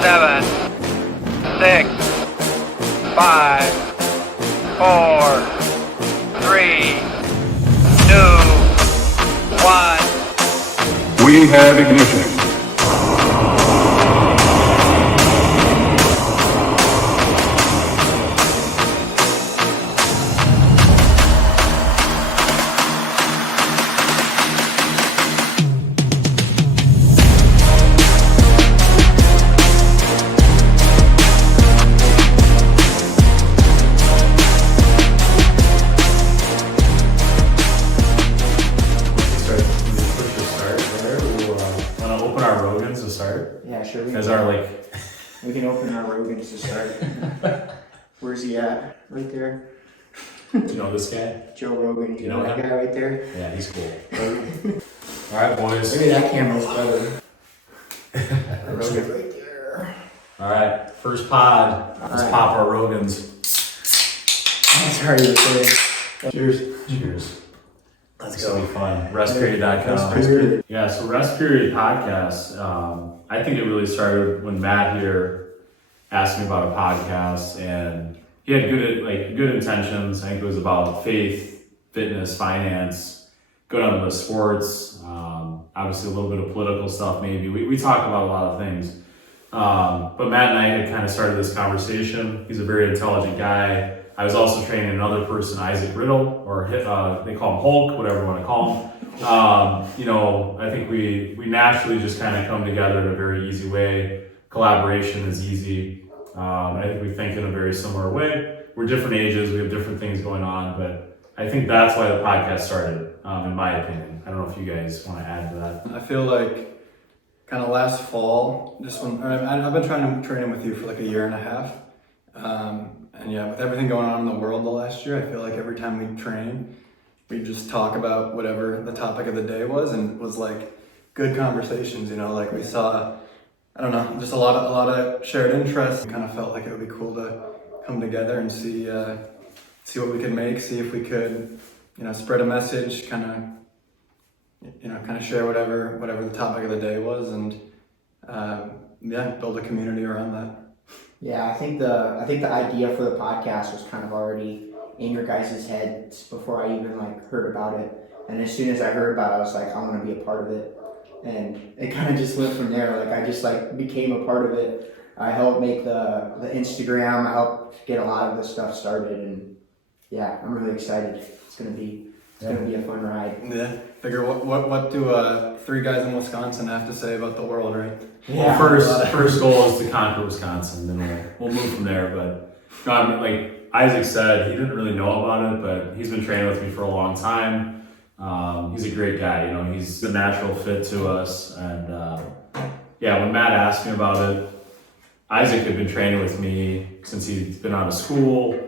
7, 6, 5, 4, 3, 2, 1. We have ignition. Rogans to start? Yeah, sure. We can open our Rogans to start. Where's he at? Right there. Do you know this guy? Joe Rogan. You know that him? guy right there? Yeah, he's cool. Alright, boys. Maybe that camera's better. Rogan right there. Alright, first pod. Let's pop our Rogans. Sorry, you're kidding. Cheers. Cheers. Let's go. Be fun. Restperiod.com. Rest period. Yeah, so Rest Period podcast. I think it really started when Matt here asked me about a podcast, and he had good intentions. I think it was about faith, fitness, finance, go down to the sports, obviously a little bit of political stuff maybe. We talk about a lot of things. But Matt and I had kind of started this conversation. He's a very intelligent guy. I was also training another person, Isaac Riddle, or they call him Hulk, whatever you want to call him. I think we naturally just kind of come together in a very easy way. Collaboration is easy. I think we think in a very similar way. We're different ages, we have different things going on, but I think that's why the podcast started, in my opinion. I don't know if you guys want to add to that. I feel like kind of last fall, I've been trying to train with you for like a year and a half. And yeah, with everything going on in the world the last year, I feel like every time we train, we just talk about whatever the topic of the day was, and it was like good conversations, like we saw, I don't know, just a lot of shared interests. Kind of felt like it would be cool to come together and see what we could make, see if we could, spread a message, kind of share whatever the topic of the day was, and build a community around that. Yeah, I think the idea for the podcast was kind of already in your guys' heads before I even heard about it. And as soon as I heard about it, I was like, I want to be a part of it. And it kind of just went from there. I just became a part of it. I helped make the Instagram. I helped get a lot of the stuff started. And yeah, I'm really excited. It's gonna be a fun ride. Yeah. Figure what do 3 guys in Wisconsin have to say about the world, right? Yeah. Well, first goal is to conquer Wisconsin, then we'll move from there. But like Isaac said, he didn't really know about it, but he's been training with me for a long time. He's a great guy, he's a natural fit to us. And when Matt asked me about it, Isaac had been training with me since he's been out of school.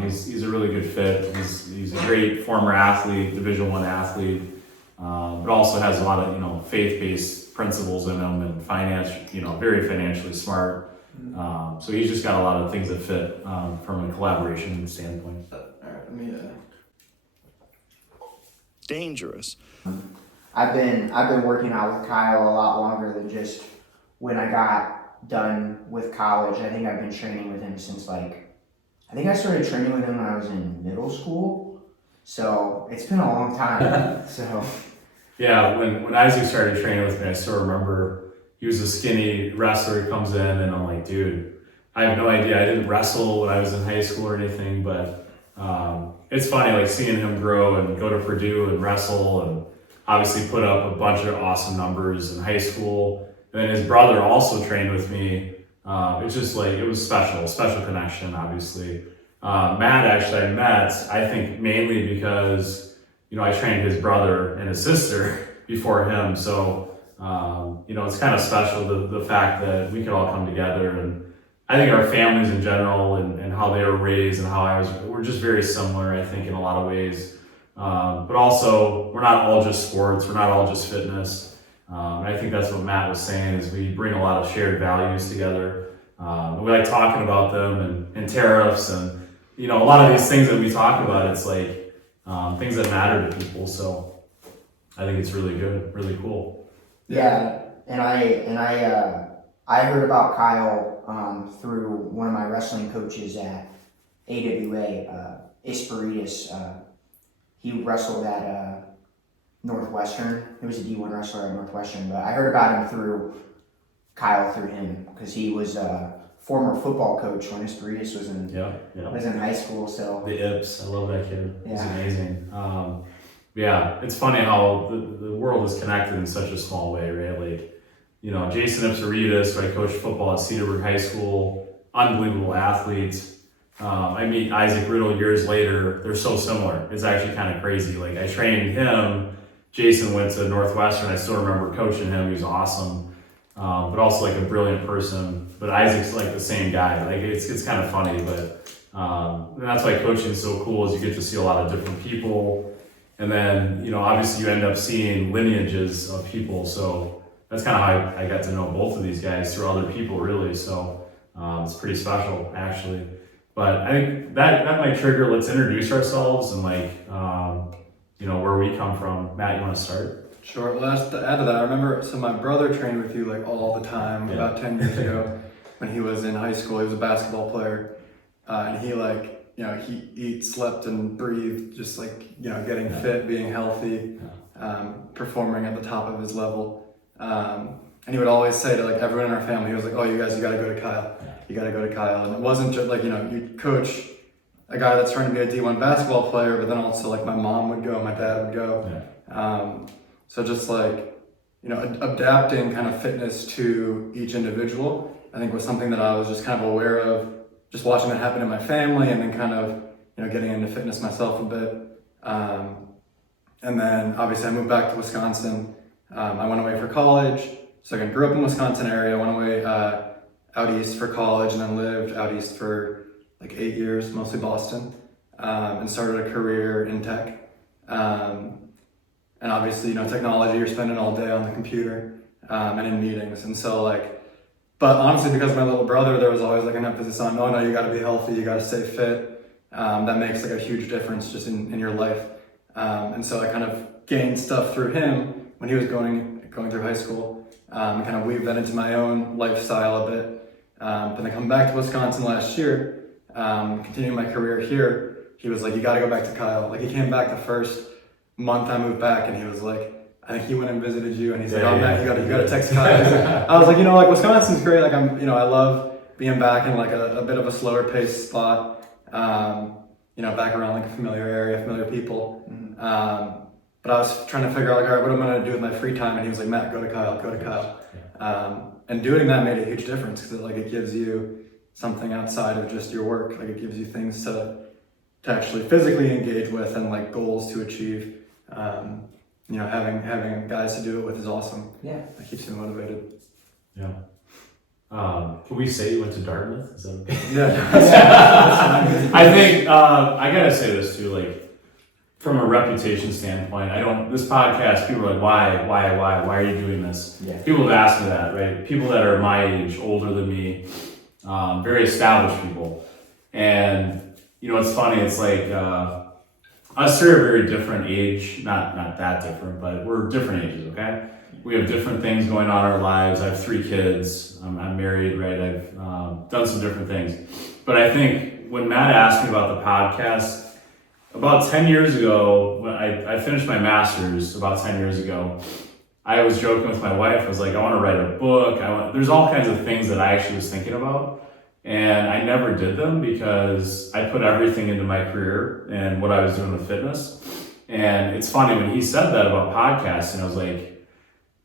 He's a really good fit. He's a great former athlete, Division I athlete, but also has a lot of faith-based principles in him, and very financially smart. So he's just got a lot of things that fit from a collaboration standpoint. All right, let me. Dangerous. I've been working out with Kyle a lot longer than just when I got done with college. I think I've been training with him since I think I started training with him when I was in middle school. So it's been a long time. So yeah, when Isaac started training with me, I still remember he was a skinny wrestler. He comes in and I'm like, dude, I have no idea. I didn't wrestle when I was in high school or anything, but it's funny seeing him grow and go to Purdue and wrestle, and obviously put up a bunch of awesome numbers in high school. And then his brother also trained with me. It's just it was special connection, obviously. Matt actually I met, I think mainly because, I trained his brother and his sister before him. So, it's kind of special, the fact that we could all come together. And I think our families in general and how they were raised and how we're just very similar, I think, in a lot of ways. But also, we're not all just sports, we're not all just fitness. I think that's what Matt was saying, is we bring a lot of shared values together. We like talking about them and tariffs and, a lot of these things that we talk about, it's things that matter to people. So I think it's really good, really cool. yeah, and I I heard about Kyle through one of my wrestling coaches at AWA, Esperitus. He wrestled at Northwestern. He was a D1 wrestler at Northwestern, but I heard about him through Kyle, through him, because he was a former football coach when Esperitus was in high school. So the Ips, I love that kid. He's Yeah. amazing. It's funny how the world is connected in such a small way, right? Like, Jason Ipsaritas, who I coached football at Cedarburg High School, unbelievable athletes. I meet Isaac Riddle years later. They're so similar. It's actually kind of crazy. Like, I trained him. Jason went to Northwestern. I still remember coaching him. He was awesome, but also like a brilliant person. But Isaac's like the same guy. Like, it's kind of funny, but and that's why coaching is so cool, is you get to see a lot of different people. And then, obviously you end up seeing lineages of people. So that's kind of how I got to know both of these guys, through other people, really. So it's pretty special, actually. But I think that might trigger, let's introduce ourselves and where we come from. Matt, you want to start? Sure. Well, to add to that, I remember, so my brother trained with you like all the time about 10 years ago when he was in high school. He was a basketball player, and he he slept and breathed, just getting fit, being healthy, performing at the top of his level. And he would always say to everyone in our family, he was like, "Oh, you guys, you got to go to Kyle. You got to go to Kyle." And it wasn't just you coach a guy that's trying to be a D1 basketball player, but then also my mom would go, my dad would go. So just adapting kind of fitness to each individual, I think was something that I was just kind of aware of, just watching that happen in my family, and then kind of getting into fitness myself a bit. And then obviously I moved back to Wisconsin. I went away for college. So I grew up in the Wisconsin area, went away out east for college, and then lived out east for 8 years, mostly Boston, and started a career in tech. And obviously, technology, you're spending all day on the computer and in meetings. And so but honestly, because of my little brother, there was always an emphasis on, no, you got to be healthy, you got to stay fit. That makes a huge difference just in your life. And so I kind of gained stuff through him when he was going through high school, and kind of weaved that into my own lifestyle a bit. Then I come back to Wisconsin last year, continuing my career here. He was like, "You got to go back to Kyle." He came back the first month I moved back, and he was like, I think he went and visited you, and he's like, "Oh, Matt, you got to text Kyle." I was like, Wisconsin's great. I love being back in a bit of a slower paced spot. Back around a familiar area, familiar people. But I was trying to figure out, all right, what am I going to do with my free time? And he was like, "Matt, go to Kyle." And doing that made a huge difference, because it gives you something outside of just your work. It gives you things to actually physically engage with, and goals to achieve. Having guys to do it with is awesome. Yeah, it keeps you motivated. Yeah. Can we say you went to Dartmouth? Is that okay? Yeah. I think I gotta say this too. From a reputation standpoint, this podcast, people are like, why are you doing this? Yeah. People have asked me that, right? People that are my age, older than me, very established people. And, it's funny, it's us three are very different age, not that different, but we're different ages, okay? We have different things going on in our lives. I have 3 kids, I'm married, right? I've done some different things. But I think when Matt asked me about the podcast, about 10 years ago, when I finished my master's about 10 years ago, I was joking with my wife. I was like, I want to write a book. There's all kinds of things that I actually was thinking about. And I never did them because I put everything into my career and what I was doing with fitness. And it's funny, when he said that about podcasting, I was like,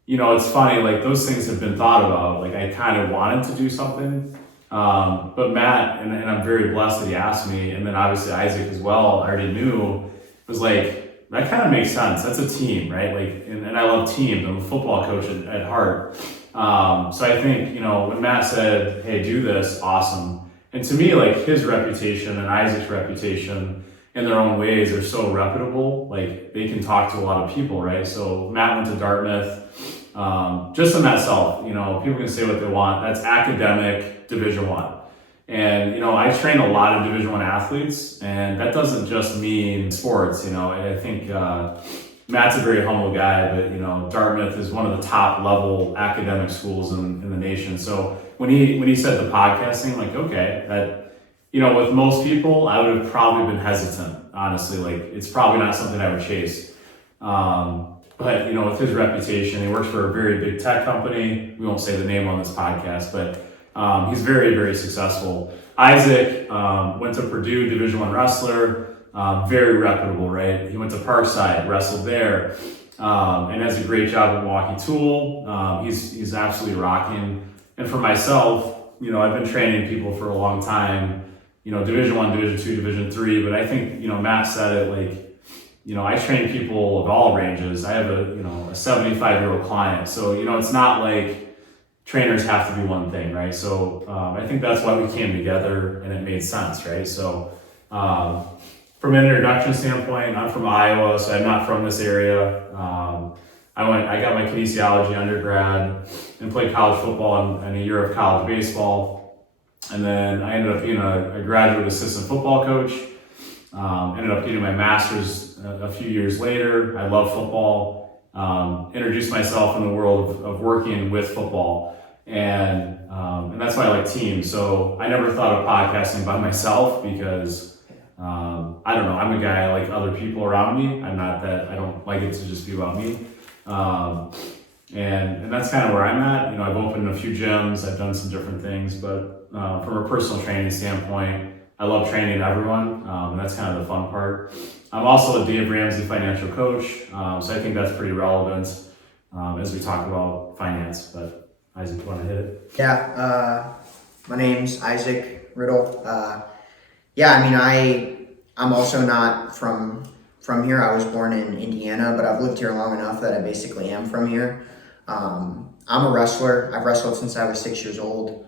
it's funny, those things have been thought about. I kind of wanted to do something. But Matt, and I'm very blessed that he asked me, and then obviously Isaac as well, I already knew, was that kind of makes sense. That's a team, right? And I love teams. I'm a football coach at heart. So I think, when Matt said, "Hey, do this," awesome. And to me, his reputation and Isaac's reputation in their own ways are so reputable. They can talk to a lot of people, right? So Matt went to Dartmouth. Just in that self, people can say what they want. That's academic Division I. And, I train a lot of Division I athletes, and that doesn't just mean sports. I think Matt's a very humble guy, but Dartmouth is one of the top level academic schools in the nation. So when he said the podcasting, I'm like, okay, that, with most people, I would have probably been hesitant, honestly. Like, it's probably not something I would chase. But with his reputation, he works for a very big tech company. We won't say the name on this podcast, but he's very, very successful. Isaac went to Purdue, Division I wrestler. Very reputable, right? He went to Parkside, wrestled there, and has a great job at Milwaukee Tool. He's absolutely rocking. And for myself, I've been training people for a long time, Division I, Division II, Division III, but I think, Matt said it, like, I train people of all ranges. I have a 75-year-old client. So, it's not like trainers have to be one thing, right? So I think that's why we came together and it made sense, right? So, from an introduction standpoint, I'm from Iowa, so I'm not from this area. I got my kinesiology undergrad and played college football and a year of college baseball. And then I ended up being a graduate assistant football coach. Ended up getting my master's a few years later. I love football. Introduced myself in the world of working with football. And that's why I like teams. So I never thought of podcasting by myself because I don't know, I'm a guy, I like other people around me. I don't like it to just be about me. And that's kind of where I'm at. I've opened a few gyms, I've done some different things, but from a personal training standpoint, I love training everyone, and that's kind of the fun part. I'm also a Dave Ramsey financial coach, so I think that's pretty relevant as we talk about finance. But Isaac, you want to hit it? Yeah, my name's Isaac Riddle. I'm also not from here. I was born in Indiana, but I've lived here long enough that I basically am from here. I'm a wrestler. I've wrestled since I was 6 years old.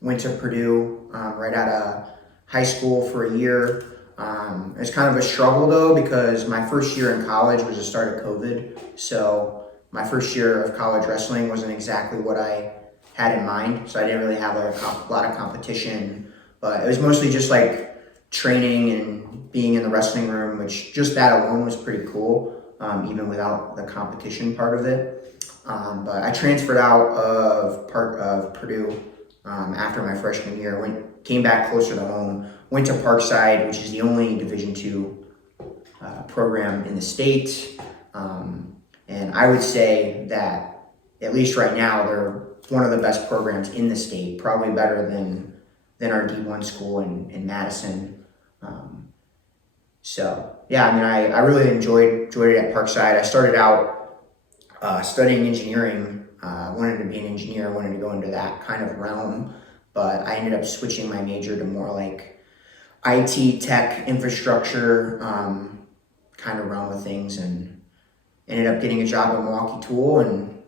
Went to Purdue right out of high school for a year. It was kind of a struggle though, because my first year in college was the start of COVID. So my first year of college wrestling wasn't exactly what I had in mind. So I didn't really have a lot of competition, but it was mostly just like training and being in the wrestling room, which just that alone was pretty cool, even without the competition part of it. But I transferred out of Purdue after my freshman year, came back closer to home, went to Parkside, which is the only Division II program in the state. And I would say that, at least right now, they're one of the best programs in the state, probably better than our D1 school in Madison. I really enjoyed it at Parkside. I started out studying engineering. Wanted to be an engineer, wanted to go into that kind of realm, but I ended up switching my major to more like IT, tech, infrastructure kind of realm of things, and ended up getting a job at Milwaukee Tool, and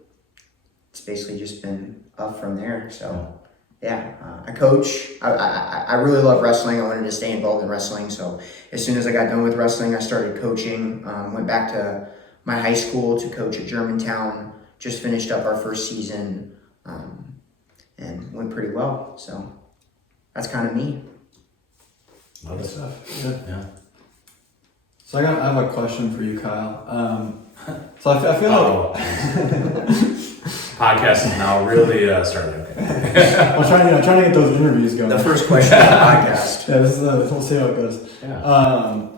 it's basically just been up from there. So I coach. I really love wrestling. I wanted to stay involved in wrestling, so as soon as I got done with wrestling, I started coaching. Went back to my high school to coach at Germantown. Just finished up our first season and went pretty well. So that's kind of me. Love the stuff. Yeah. So I have a question for you, Kyle. So I feel like Podcast is now really starting. Okay. I'm trying to get those interviews going. The first question of the podcast. Yeah, we'll see how it goes. Yeah.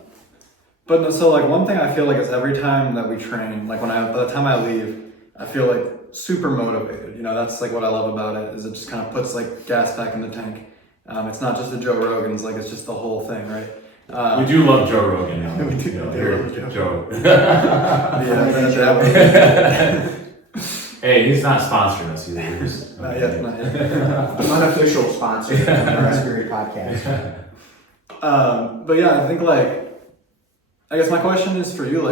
But no, so like one thing I feel like is every time that we train, like by the time I leave, I feel like super motivated. That's like what I love about it, is it just kind of puts like gas back in the tank. It's not just the Joe Rogans, like it's just the whole thing, right? We do love Joe Rogan. We do love Joe. Yeah, Hey, he's not sponsoring us either. not yet. I'm unofficial sponsor of the Raspberry Podcast. But yeah, I think I guess my question is for you,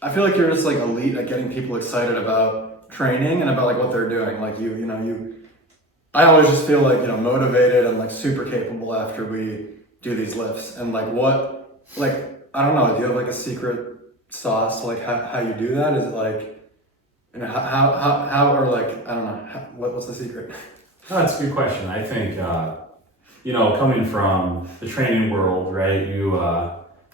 I feel like you're just elite at getting people excited about training and about what they're doing. I always just feel motivated and super capable after we do these lifts. And I don't know, do you have a secret sauce to how you do that? Is it how or I don't know, what's the secret? No, that's a good question. I think, coming from the training world, right,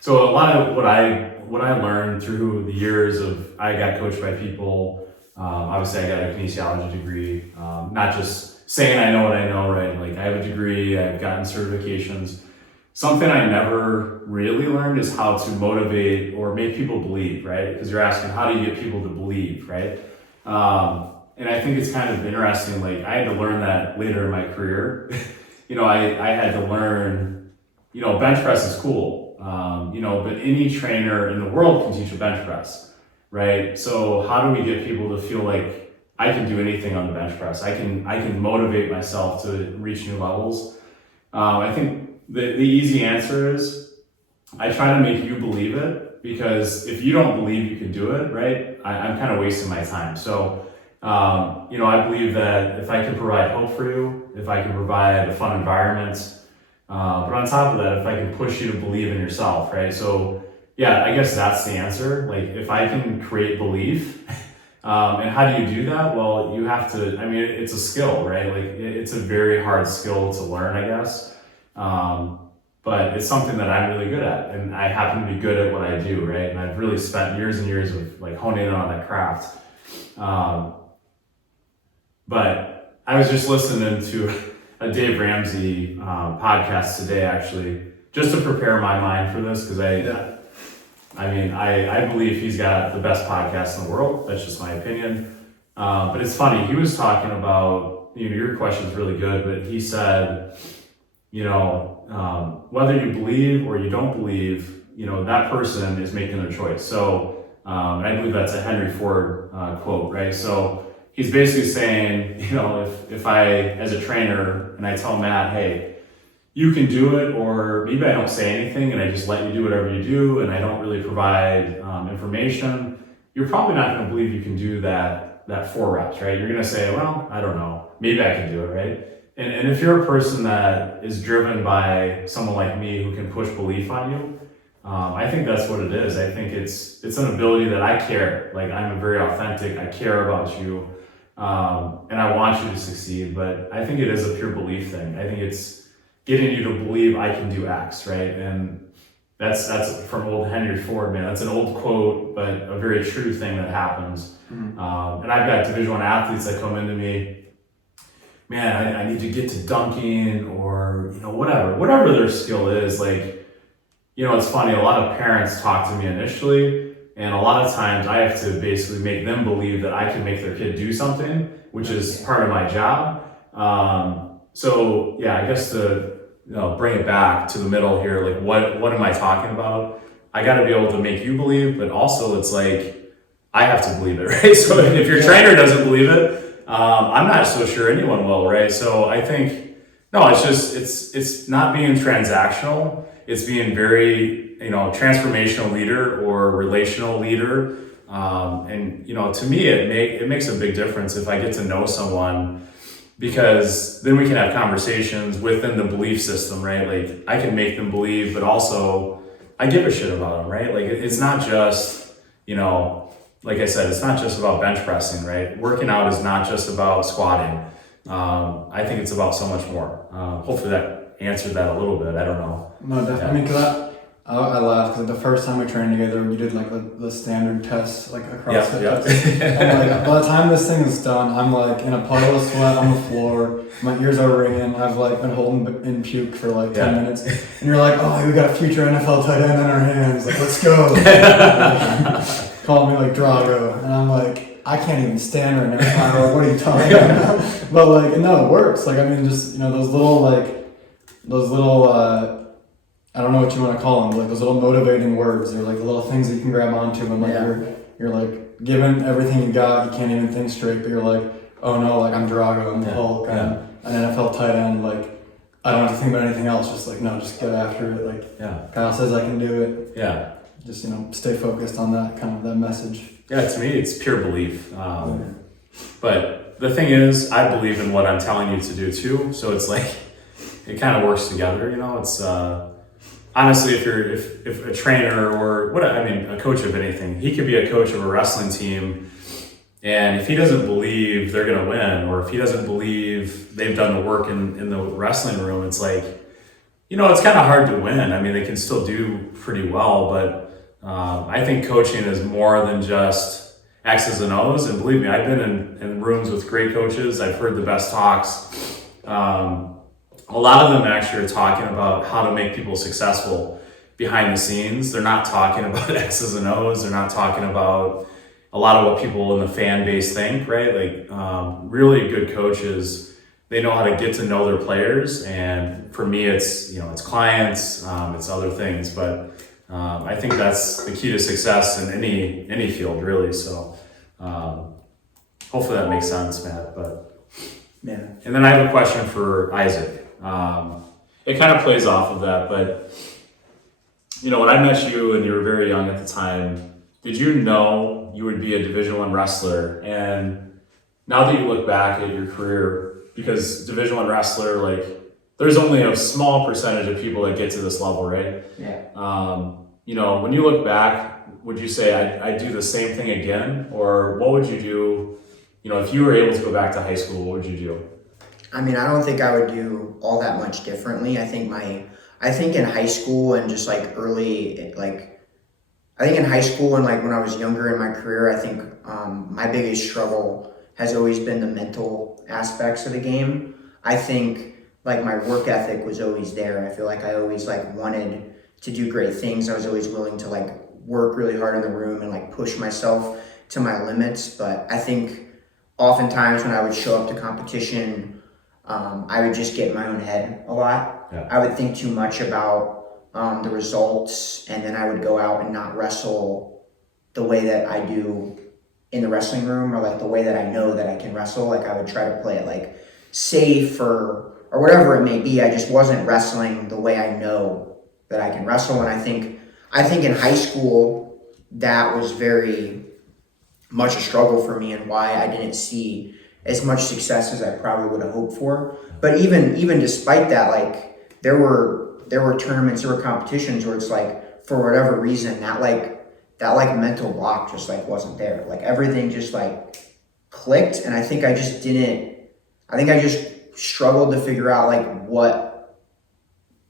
so a lot of what I what I learned through the years of, I got coached by people. Obviously I got a kinesiology degree, not just saying I know what I know, right? Like I have a degree, I've gotten certifications. Something I never really learned is how to motivate or make people believe, right? Because you're asking, how do you get people to believe, right? And I think it's kind of interesting, like I had to learn that later in my career. I had to learn, bench press is cool, but any trainer in the world can teach a bench press, right? So how do we get people to feel like I can do anything on the bench press? I can motivate myself to reach new levels. I think the easy answer is I try to make you believe it, because if you don't believe you can do it, right, I'm kind of wasting my time. So, I believe that if I can provide hope for you, if I can provide a fun environment, but on top of that, if I can push you to believe in yourself, right? So, yeah, I guess that's the answer. Like, if I can create belief, and how do you do that? Well, you have to, it's a skill, right? Like, it's a very hard skill to learn, I guess. But it's something that I'm really good at, and I happen to be good at what I do, right? And I've really spent years and years of like honing in on that craft. But I was just listening to a Dave Ramsey podcast today, actually, just to prepare my mind for this, because I believe he's got the best podcast in the world. That's just my opinion. But it's funny, he was talking about, your question is really good, but he said, whether you believe or you don't believe, that person is making their choice. So, and I believe that's a Henry Ford quote, right? So he's basically saying, if I, as a trainer, and I tell Matt, hey, you can do it, or maybe I don't say anything and I just let you do whatever you do, and I don't really provide information, you're probably not going to believe you can do that 4 reps, right? You're going to say, well, I don't know, maybe I can do it, right? And if you're a person that is driven by someone like me who can push belief on you, I think that's what it is. I think it's an ability that I care. Like, I'm very authentic. I care about you, and I want you to succeed. But I think it is a pure belief thing. I think it's getting you to believe I can do X, right? And that's from old Henry Ford, man. That's an old quote, but a very true thing that happens. And I've got Division I athletes that come into me, man, I need to get to dunking, or, whatever their skill is. Like, it's funny, a lot of parents talk to me initially, and a lot of times I have to basically make them believe that I can make their kid do something, which is part of my job. So yeah, I guess to bring it back to the middle here, like what am I talking about? I got to be able to make you believe, but also it's like I have to believe it, right? So if your trainer doesn't believe it, I'm not so sure anyone will, right? So I think, no, it's not being transactional. It's being very, transformational leader or relational leader. And to me, it makes a big difference if I get to know someone, because then we can have conversations within the belief system, right? Like, I can make them believe, but also I give a shit about them, right? Like, it's not just, like I said, it's not just about bench pressing, right? Working out is not just about squatting. I think it's about so much more. Hopefully that answered that a little bit. I don't know. No, definitely. Yeah. Because I laughed because the first time we trained together, you did like the standard tests, like a CrossFit test. And like by the time this thing is done, I'm like in a puddle of sweat on the floor. My ears are ringing. I've like been holding in puke for like 10 minutes. And you're like, oh, we got a future NFL tight end in our hands. Like, let's go. Call me like Drago, and I'm like, I can't even stand right now. I'm like, what are you talking about? But like, no, it works. Like, just those little I don't know what you want to call them, but like those little motivating words. They're like the little things that you can grab onto, and like you're like given everything you got, you can't even think straight, but you're like, oh no, like I'm Drago, I'm the Hulk, I'm an NFL tight end, like I don't have to think about anything else. Just like no, just get after it. Like Kyle says, I can do it. Yeah. Just stay focused on that kind of that message. Yeah, to me, it's pure belief. But the thing is, I believe in what I'm telling you to do too. So it's like it kind of works together. It's honestly, if a trainer or a coach of anything, he could be a coach of a wrestling team, and if he doesn't believe they're gonna win, or if he doesn't believe they've done the work in the wrestling room, it's like, it's kind of hard to win. They can still do pretty well, but I think coaching is more than just X's and O's. And believe me, I've been in rooms with great coaches. I've heard the best talks. A lot of them actually are talking about how to make people successful behind the scenes. They're not talking about X's and O's. They're not talking about a lot of what people in the fan base think, right? Like really good coaches, they know how to get to know their players. And for me, it's, it's clients, it's other things, but I think that's the key to success in any field, really. So hopefully that makes sense, Matt. But Yeah. And then I have a question for Isaac. It kind of plays off of that, but when I met you and you were very young at the time, did you know you would be a Division I wrestler? And now that you look back at your career, because Division I wrestler, like, there's only a small percentage of people that get to this level, right? Yeah. When you look back, would you say I'd do the same thing again? Or what would you do, if you were able to go back to high school, what would you do? I mean, I don't think I would do all that much differently. I think in high school and just like early, I think in high school and like when I was younger in my career, I think my biggest struggle has always been the mental aspects of the game. I think like my work ethic was always there. I feel like I always like wanted to do great things. I was always willing to like work really hard in the room and like push myself to my limits. But I think oftentimes when I would show up to competition, I would just get in my own head a lot. Yeah. I would think too much about the results, and then I would go out and not wrestle the way that I do in the wrestling room, or like the way that I know that I can wrestle. Like I would try to play it like safe or whatever it may be. I just wasn't wrestling the way I know that I can wrestle. And I think in high school that was very much a struggle for me, and why I didn't see as much success as I probably would have hoped for. But even despite that, like there were tournaments, there were competitions where it's like for whatever reason that mental block just like wasn't there. Like everything just like clicked, and I think I just struggled to figure out like what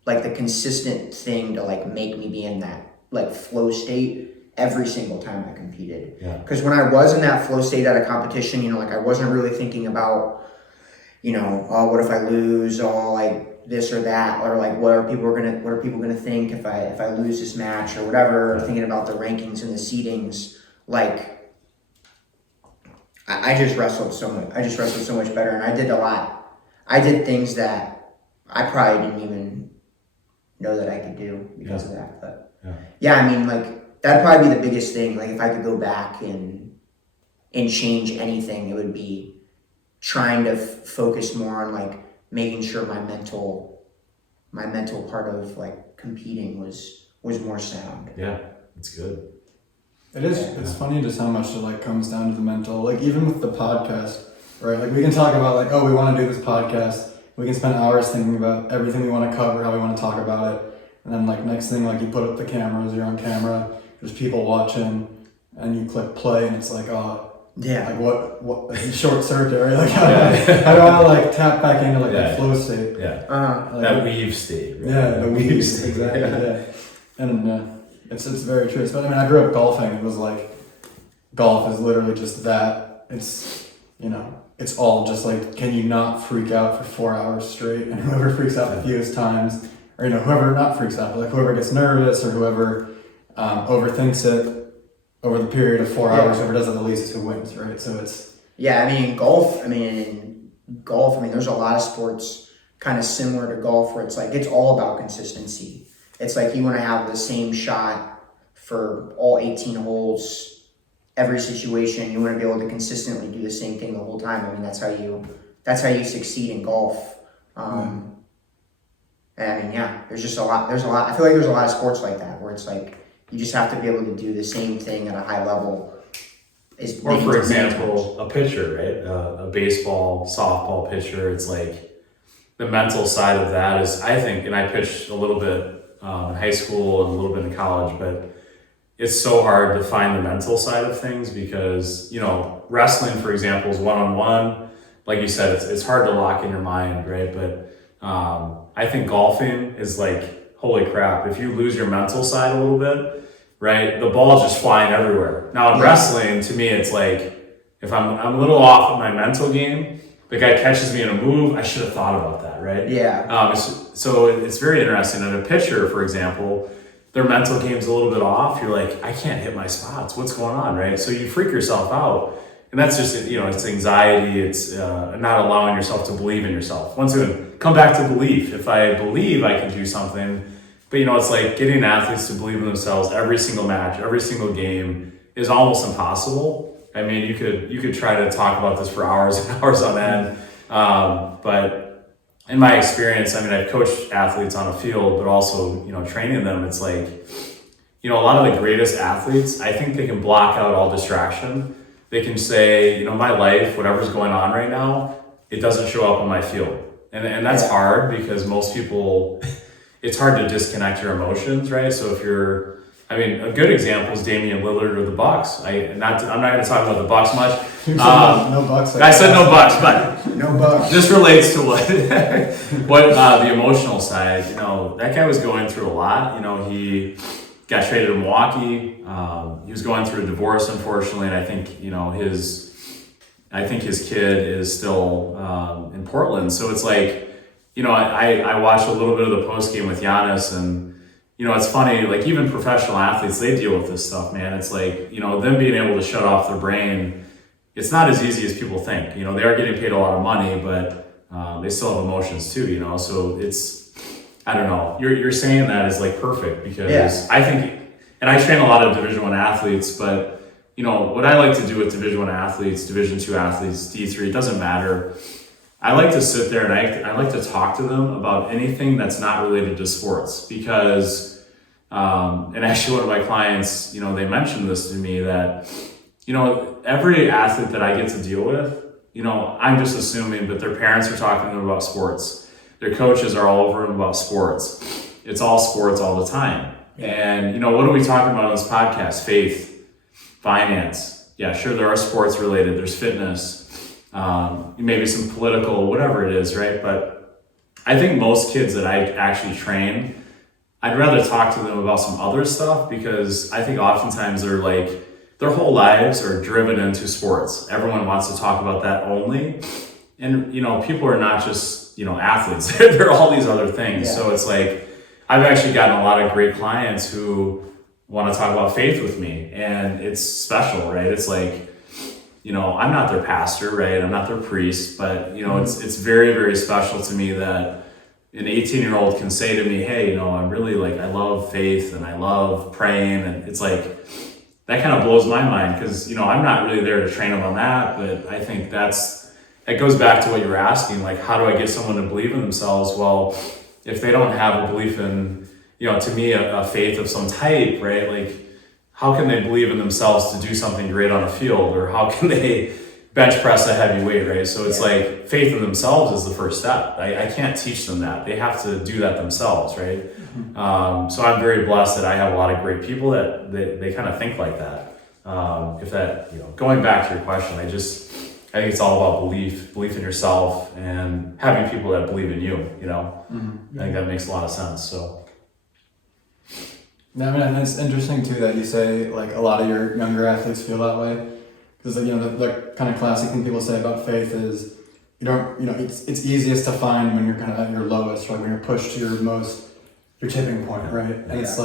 like the consistent thing to like make me be in that like flow state every single time I competed. Yeah. Because when I was in that flow state at a competition, like I wasn't really thinking about, oh, what if I lose, like this or that, or like what are people gonna think if I lose this match or whatever, or thinking about the rankings and the seedings. Like I just wrestled so much better, and I did things that I probably didn't even know that I could do because of that. But yeah, I mean, like that'd probably be the biggest thing. Like if I could go back and change anything, it would be trying to focus more on like making sure my mental part of like competing was more sound. Yeah, it's good. It is. It's funny just how much it like comes down to the mental. Like even with the podcast, right? Like we can talk about like, oh, we want to do this podcast. We can spend hours thinking about everything we want to cover, how we want to talk about it, and then like next thing, like you put up the cameras, you're on camera, there's people watching, and you click play, and it's like, oh, yeah, like what like short circuit, right? Like how do I like tap back into like that flow state? Yeah, like, that weave state. Right? Yeah, the weave state, exactly. Yeah. And it's very true. But I mean, I grew up golfing. It was like golf is literally just that. It's it's all just like, can you not freak out for 4 hours straight? And whoever freaks out the fewest times, or whoever not freaks out, but like whoever gets nervous or whoever overthinks it over the period of 4 hours, whoever does it the least who wins, right? So it's in golf, there's a lot of sports kind of similar to golf where it's like it's all about consistency. It's like you want to have the same shot for all 18 holes. Every situation, you want to be able to consistently do the same thing the whole time. I mean, that's how you succeed in golf. And I mean, there's a lot. I feel like there's a lot of sports like that where it's like you just have to be able to do the same thing at a high level. Or for example, a pitcher, right? A baseball, softball pitcher. It's like the mental side of that is, I think, and I pitched a little bit in high school and a little bit in college, but it's so hard to find the mental side of things because, wrestling, for example, is one-on-one. Like you said, it's hard to lock in your mind, right? But I think golfing is like, holy crap, if you lose your mental side a little bit, right? The ball's just flying everywhere. Now in wrestling, to me, it's like, if I'm a little off with my mental game, the guy catches me in a move, I should have thought about that, right? Yeah. So it's very interesting. And a pitcher, for example, their mental game's a little bit off. You're like, I can't hit my spots. What's going on, right? So you freak yourself out. And that's just, it's anxiety. It's not allowing yourself to believe in yourself. Once again, come back to belief. If I believe I can do something, but it's like getting athletes to believe in themselves every single match, every single game is almost impossible. I mean, you could try to talk about this for hours and hours on end. But in my experience, I mean, I've coached athletes on a field, but also, training them, it's like, a lot of the greatest athletes, I think they can block out all distraction. They can say, my life, whatever's going on right now, it doesn't show up on my field. And that's hard because most people, it's hard to disconnect your emotions, right? So a good example is Damian Lillard or the Bucks. I'm not going to talk about the Bucks much. No Bucks. I said no Bucks, but no Bucks. This relates to what the emotional side. That guy was going through a lot. He got traded to Milwaukee. He was going through a divorce, unfortunately, and I think his kid is still in Portland. So it's like, I watched a little bit of the post game with Giannis, and it's funny, like even professional athletes, they deal with this stuff, man. It's like, them being able to shut off their brain, it's not as easy as people think. They are getting paid a lot of money, but they still have emotions too, so it's, I don't know. You're saying that is like perfect because I think, and I train a lot of Division I athletes, but what I like to do with Division I athletes, Division II athletes, D3, it doesn't matter. I like to sit there and I like to talk to them about anything that's not related to sports because, and actually one of my clients, they mentioned this to me that, every athlete that I get to deal with, I'm just assuming, but their parents are talking to them about sports. Their coaches are all over them about sports. It's all sports all the time. And, what are we talking about on this podcast? Faith, finance. Yeah, sure, there are sports related. There's fitness. Maybe some political, whatever it is, right? But I think most kids that I actually train, I'd rather talk to them about some other stuff because I think oftentimes their whole lives are driven into sports. Everyone wants to talk about that only. And, people are not just, athletes. They're all these other things. Yeah. So it's like, I've actually gotten a lot of great clients who want to talk about faith with me. And it's special, right? It's like, I'm not their pastor, right? I'm not their priest, but it's very, very special to me that an 18-year-old can say to me, hey, I'm really I love faith and I love praying. And it's like, that kind of blows my mind because, I'm not really there to train them on that, but I think it goes back to what you were asking, how do I get someone to believe in themselves? Well, if they don't have a belief in, to me, a faith of some type, right? How can they believe in themselves to do something great on a field? Or how can they bench press a heavy weight, right? So it's like faith in themselves is the first step. I can't teach them that. They have to do that themselves, right? Mm-hmm. So I'm very blessed that I have a lot of great people that they kind of think like that. Going back to your question, I think it's all about belief in yourself and having people that believe in you, Mm-hmm. I think that makes a lot of sense, so. Yeah, and it's interesting too that you say a lot of your younger athletes feel that way, because the kind of classic thing people say about faith is it's easiest to find when you're kind of at your lowest, right? When you're pushed to your tipping point, right? And it's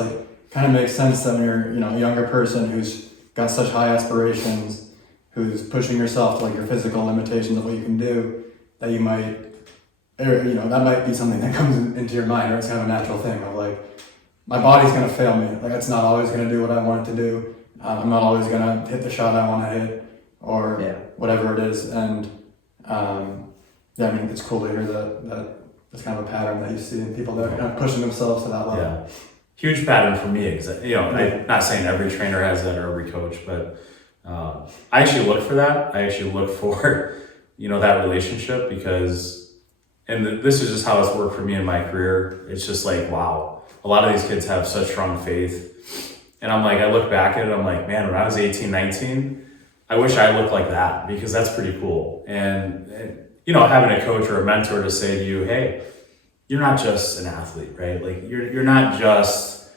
kind of makes sense that when you're a younger person who's got such high aspirations, who's pushing yourself to your physical limitations of what you can do, that you might, that might be something that comes into your mind, or it's kind of a natural thing of my body's going to fail me. It's not always going to do what I want it to do. I'm not always going to hit the shot I want to hit or whatever it is. And it's cool to hear that that's kind of a pattern that you see in people that are kind of pushing themselves to that level. Yeah. Huge pattern for me. I'm not saying every trainer has that or every coach, but I actually look for that. I actually look for, that relationship because, and this is just how it's worked for me in my career. It's just wow. A lot of these kids have such strong faith. And I look back at it, I'm like, man, when I was 18, 19, I wish I looked like that because that's pretty cool. And having a coach or a mentor to say to you, hey, you're not just an athlete, right? You're not just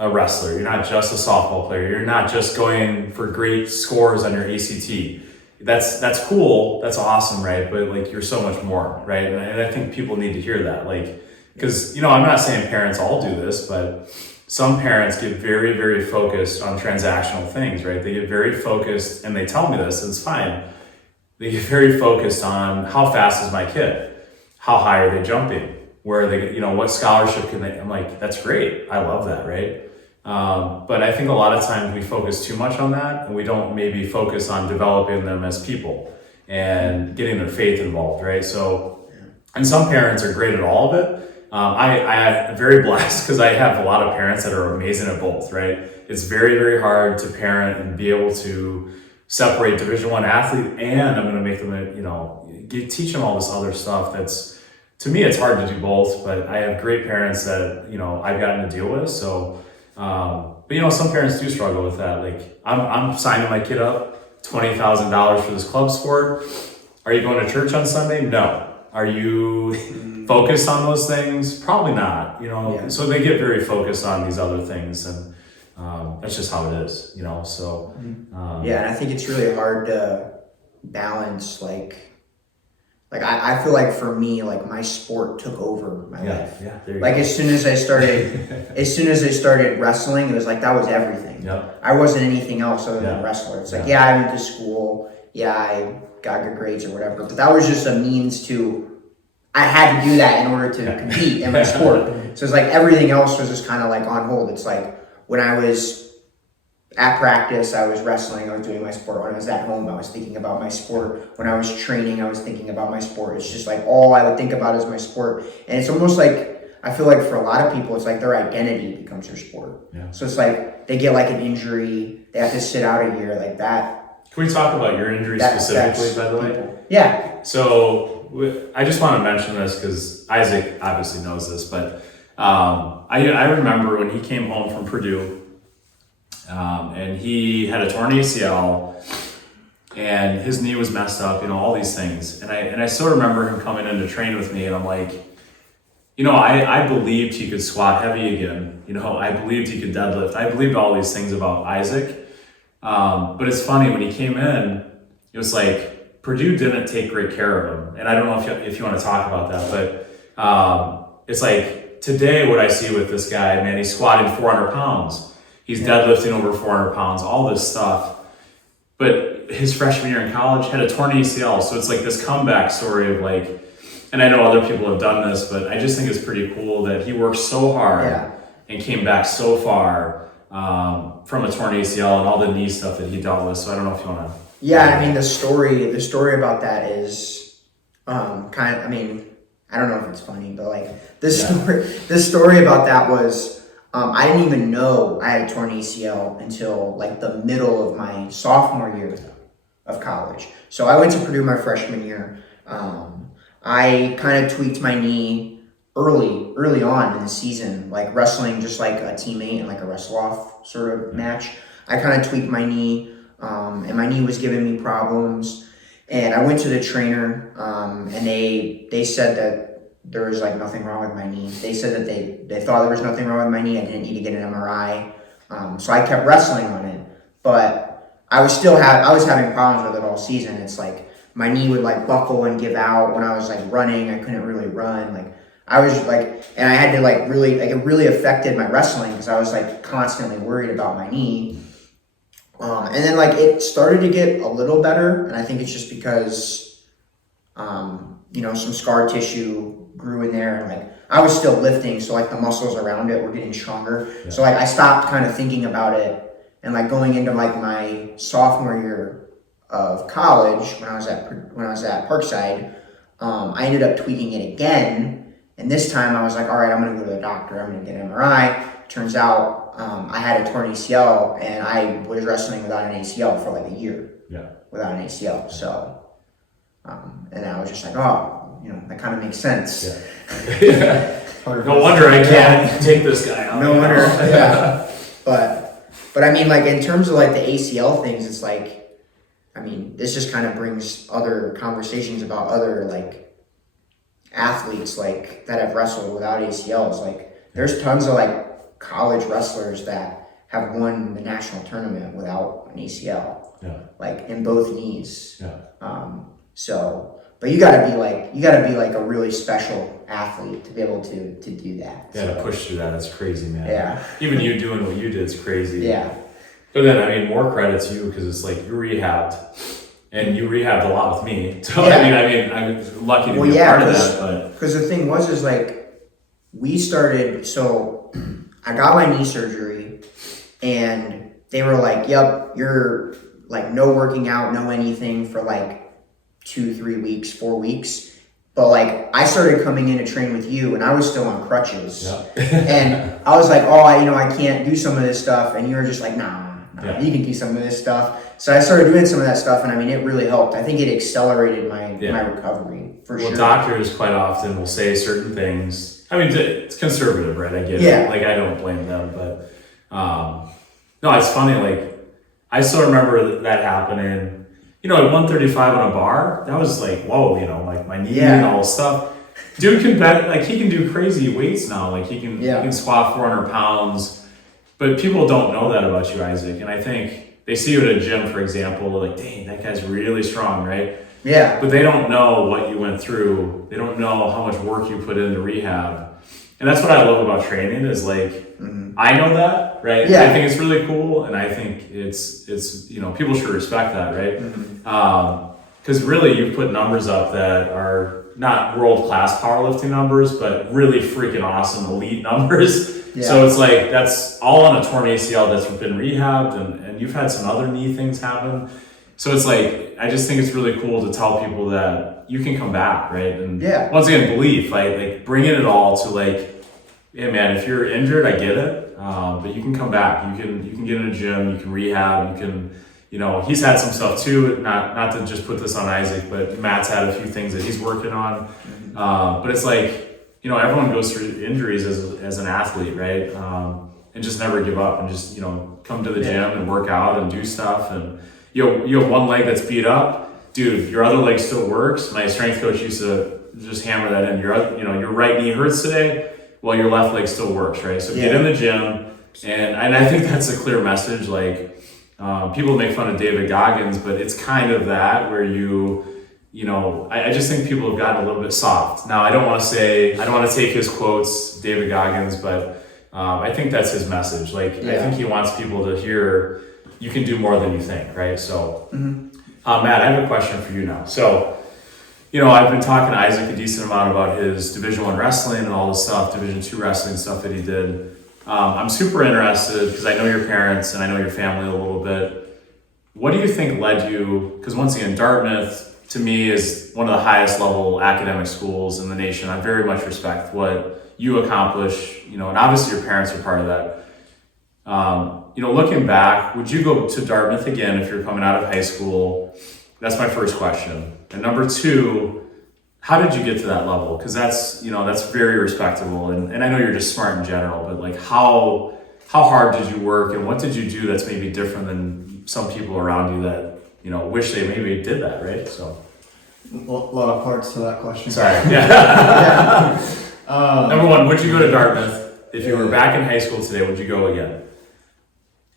a wrestler. You're not just a softball player. You're not just going for great scores on your ACT. That's cool. That's awesome, right? But like, you're so much more, right? And I think people need to hear that, like, because, you know, I'm not saying parents all do this, but some parents get very, very focused on transactional things, right? They get very focused, and they tell me this, and it's fine. They get very focused on how fast is my kid? How high are they jumping? Where are they, you know, what scholarship can they, I'm like, that's great. I love that, right? But I think a lot of times we focus too much on that, and we don't maybe focus on developing them as people and getting their faith involved, right? So, and some parents are great at all of it. I'm very blessed because I have a lot of parents that are amazing at both, right? It's very, very hard to parent and be able to separate Division I athlete, and I'm going to make them, you know, teach them all this other stuff that's, to me, it's hard to do both, but I have great parents that, you know, I've gotten to deal with. So, but you know, some parents do struggle with that. Like, I'm signing my kid up $20,000 for this club sport. Are you going to church on Sunday? No. Are you focused on those things? Probably not, you know. Yeah. So they get very focused on these other things, and that's just how it is, you know. So yeah, and I think it's really hard to balance, like I feel like for me, like my sport took over my life. Yeah, there you like go. as soon as I started wrestling, it was like that was everything. Yeah. I wasn't anything else other than Yeah. a wrestler. It's like, yeah, I went to school, yeah, I got good grades or whatever, but that was just a means to, I had to do that in order to compete in my sport. So it's like everything else was just kind of like on hold. It's like when I was at practice, I was wrestling, I was doing my sport. When I was at home, I was thinking about my sport. When I was training, I was thinking about my sport. It's just like all I would think about is my sport. And it's almost like, I feel like for a lot of people, it's like their identity becomes their sport. Yeah. So it's like they get like an injury, they have to sit out a year, like that. Can we talk about your injury specifically, by the way? Yeah. So I just want to mention this because Isaac obviously knows this, but I remember when he came home from Purdue, and he had a torn ACL, and his knee was messed up, you know, all these things. And I still remember him coming in to train with me, and I'm like, you know, I believed he could squat heavy again. You know, I believed he could deadlift. I believed all these things about Isaac. But it's funny, when he came in, it was like Purdue didn't take great care of him. And I don't know if you want to talk about that, but it's like today what I see with this guy, man, he's squatting 400 pounds. He's deadlifting over 400 pounds, all this stuff. But his freshman year in college had a torn ACL. So it's like this comeback story of like, and I know other people have done this, but I just think it's pretty cool that he worked so hard and came back so far from a torn ACL and all the knee stuff that he dealt with. So I don't know if you want to. Yeah, I mean, the story about that is kind of, I mean, I don't know if it's funny, but like the story about that was, I didn't even know I had a torn ACL until like the middle of my sophomore year of college. So I went to Purdue my freshman year. I kind of tweaked my knee early on in the season, like wrestling just like a teammate in like a wrestle off sort of match. I kind of tweaked my knee, and my knee was giving me problems. And I went to the trainer, and they said that there was like nothing wrong with my knee. They said that they thought there was nothing wrong with my knee. I didn't need to get an MRI. So I kept wrestling on it, but I was having problems with it all season. It's like my knee would like buckle and give out when I was like running. I couldn't really run. Like I was like, and I had to like really, like it really affected my wrestling because I was like constantly worried about my knee. And then like it started to get a little better. And I think it's just because, you know, some scar tissue grew in there, and like I was still lifting, so like the muscles around it were getting stronger. Yeah. So like I stopped kind of thinking about it, and like going into like my sophomore year of college when I was at Parkside, I ended up tweaking it again, and this time I was like, all right, I'm gonna go to the doctor, I'm gonna get an MRI. Turns out I had a torn ACL, and I was wrestling without an ACL for like a year. Yeah. Without an ACL, so and I was just like, oh, you know, that kind of makes sense. Yeah. No wonder I can't take this guy out. No wonder. Yeah. But I mean, like in terms of like the ACL things, it's like, I mean, this just kind of brings other conversations about other like athletes like that have wrestled without ACLs. Like there's tons of like college wrestlers that have won the national tournament without an ACL, like in both knees. But you gotta be like a really special athlete to be able to do that. Yeah, to push through that, that's crazy, man. Yeah. Even you doing what you did is crazy. Yeah. But then, I mean, more credit to you because it's like you rehabbed, and you rehabbed a lot with me. So Yeah. I mean, I'm lucky to be a part of that. But because the thing was like we started. So I got my knee surgery, and they were like, "Yep, you're like no working out, no anything for like 2-3 weeks, 4 weeks." But like I started coming in to train with you, and I was still on crutches, and I was like, "Oh, I can't do some of this stuff," and you were just like, "Nah, you can do some of this stuff." So I started doing some of that stuff, and I mean, it really helped. I think it accelerated my recovery for sure. Well, doctors quite often will say certain things. I mean, it's conservative, right? I get Yeah. it. Like, I don't blame them, but no, it's funny. Like, I still remember that happening. You know, at 135 on a bar, that was like, whoa, you know, like my knee and all this stuff. Dude can bet, like, he can do crazy weights now. Like, he can squat 400 pounds. But people don't know that about you, Isaac. And I think they see you at a gym, for example, like, dang, that guy's really strong, right? Yeah. But they don't know what you went through. They don't know how much work you put into rehab. And that's what I love about training is like, I know that, right? Yeah. I think it's really cool. And I think it's you know, people should respect that, right? Because really you've put numbers up that are not world-class powerlifting numbers, but really freaking awesome elite numbers. Yeah. So it's like, that's all on a torn ACL that's been rehabbed, and you've had some other knee things happen. So it's like, I just think it's really cool to tell people that you can come back, right? And once again, belief, like bringing it all to like, yeah, man, if you're injured, I get it, but you can come back. You can get in a gym, you can rehab, you can, you know, he's had some stuff too. Not to just put this on Isaac, but Matt's had a few things that he's working on. But it's like, you know, everyone goes through injuries as an athlete, right? And just never give up and just, you know, come to the gym and work out and do stuff. And you have one leg that's beat up, dude, your other leg still works. My strength coach used to just hammer that in. Your right knee hurts today, well, your left leg still works, right? So get in the gym. And I think that's a clear message. Like, people make fun of David Goggins, but it's kind of that where you know, I just think people have gotten a little bit soft. Now, I don't want to take his quotes, David Goggins, but I think that's his message. Like, I think he wants people to hear you can do more than you think, right? So, Matt, I have a question for you now. So, you know, I've been talking to Isaac a decent amount about his Division I wrestling and all the stuff, Division II wrestling stuff that he did. I'm super interested because I know your parents and I know your family a little bit. What do you think led you, because once again, Dartmouth, to me, is one of the highest level academic schools in the nation. I very much respect what you accomplish, you know, and obviously your parents are part of that. You know, looking back, would you go to Dartmouth again if you're coming out of high school? That's my first question. And number two, how did you get to that level? Because that's, you know, that's very respectable. And I know you're just smart in general, but like how hard did you work and what did you do that's maybe different than some people around you that, you know, wish they maybe did that, right? So A lot of parts to that question. sorry. Yeah. Number one, would you go to Dartmouth? If you were back in high school today, would you go again?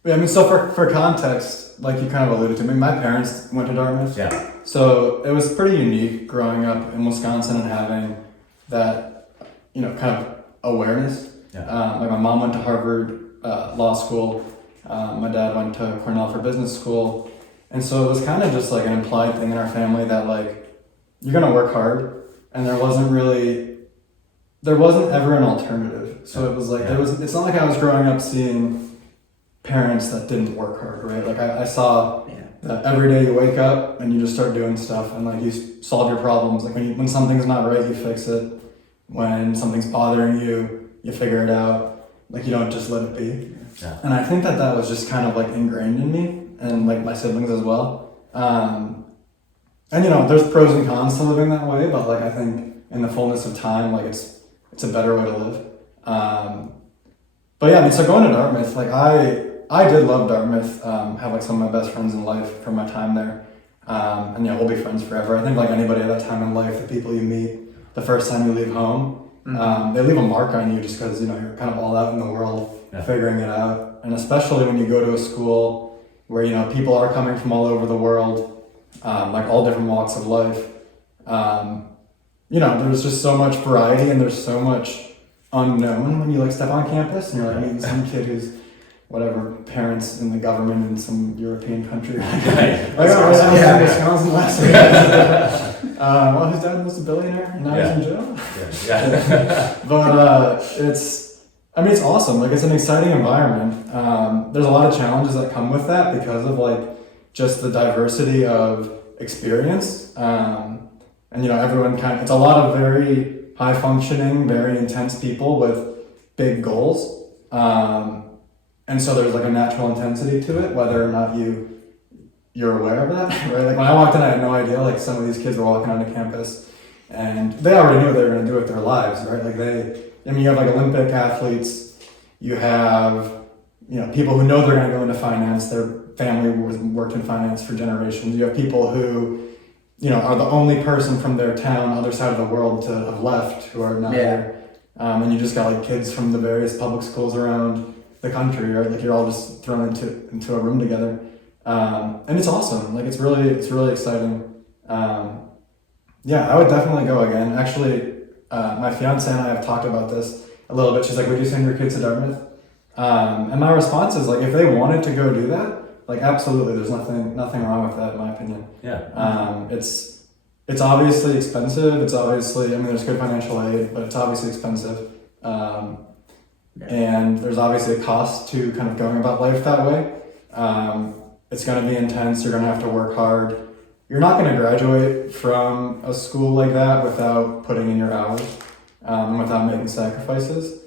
Yeah, I mean, so for context, like you kind of alluded to, I mean, my parents went to Dartmouth. Yeah. So it was pretty unique growing up in Wisconsin and having that, you know, kind of awareness. Yeah. Like my mom went to Harvard Law School. My dad went to Cornell for business school. And so it was kind of just like an implied thing in our family that like, you're going to work hard. And there wasn't ever an alternative. So it was like, it's not like I was growing up seeing parents that didn't work hard, right? Like I saw that every day you wake up and you just start doing stuff and like you solve your problems. Like when something's not right, you fix it. When something's bothering you, you figure it out. Like you don't just let it be. Yeah. And I think that was just kind of like ingrained in me and like my siblings as well. And you know, there's pros and cons to living that way, but like I think in the fullness of time, like it's a better way to live. But yeah, I mean, so going to Dartmouth, like I did love Dartmouth, have like some of my best friends in life from my time there. And yeah, we'll be friends forever. I think like anybody at that time in life, the people you meet the first time you leave home, They leave a mark on you just because, you know, you're kind of all out in the world figuring it out. And especially when you go to a school where, you know, people are coming from all over the world, like all different walks of life. You know, there's just so much variety and there's so much unknown when you like step on campus and you're like meeting some kid who's whatever, parents in the government in some European country. Like, Wisconsin last week. Well, his dad was a billionaire and now he's in jail. But it's awesome. Like, it's an exciting environment. There's a lot of challenges that come with that because of like just the diversity of experience. And you know, everyone it's a lot of very high functioning, very intense people with big goals. And so there's like a natural intensity to it, whether or not you're aware of that, right? Like when I walked in, I had no idea, like some of these kids were walking onto campus and they already knew what they were going to do with their lives, right? Like you have like Olympic athletes, you have, you know, people who know they're going to go into finance, their family worked in finance for generations. You have people who, you know, are the only person from their town, other side of the world to have left who are not there. And you just got like kids from the various public schools around the country, right? Like you're all just thrown into a room together. And it's awesome. Like it's really exciting. Yeah, I would definitely go again. Actually, my fiance and I have talked about this a little bit. She's like, would you send your kids to Dartmouth? And my response is like, if they wanted to go do that, like absolutely, there's nothing wrong with that in my opinion. Yeah. It's obviously expensive. It's obviously, I mean, there's good financial aid, but it's obviously expensive. And there's obviously a cost to kind of going about life that way. It's going to be intense. You're going to have to work hard. You're not going to graduate from a school like that without putting in your hours and without making sacrifices.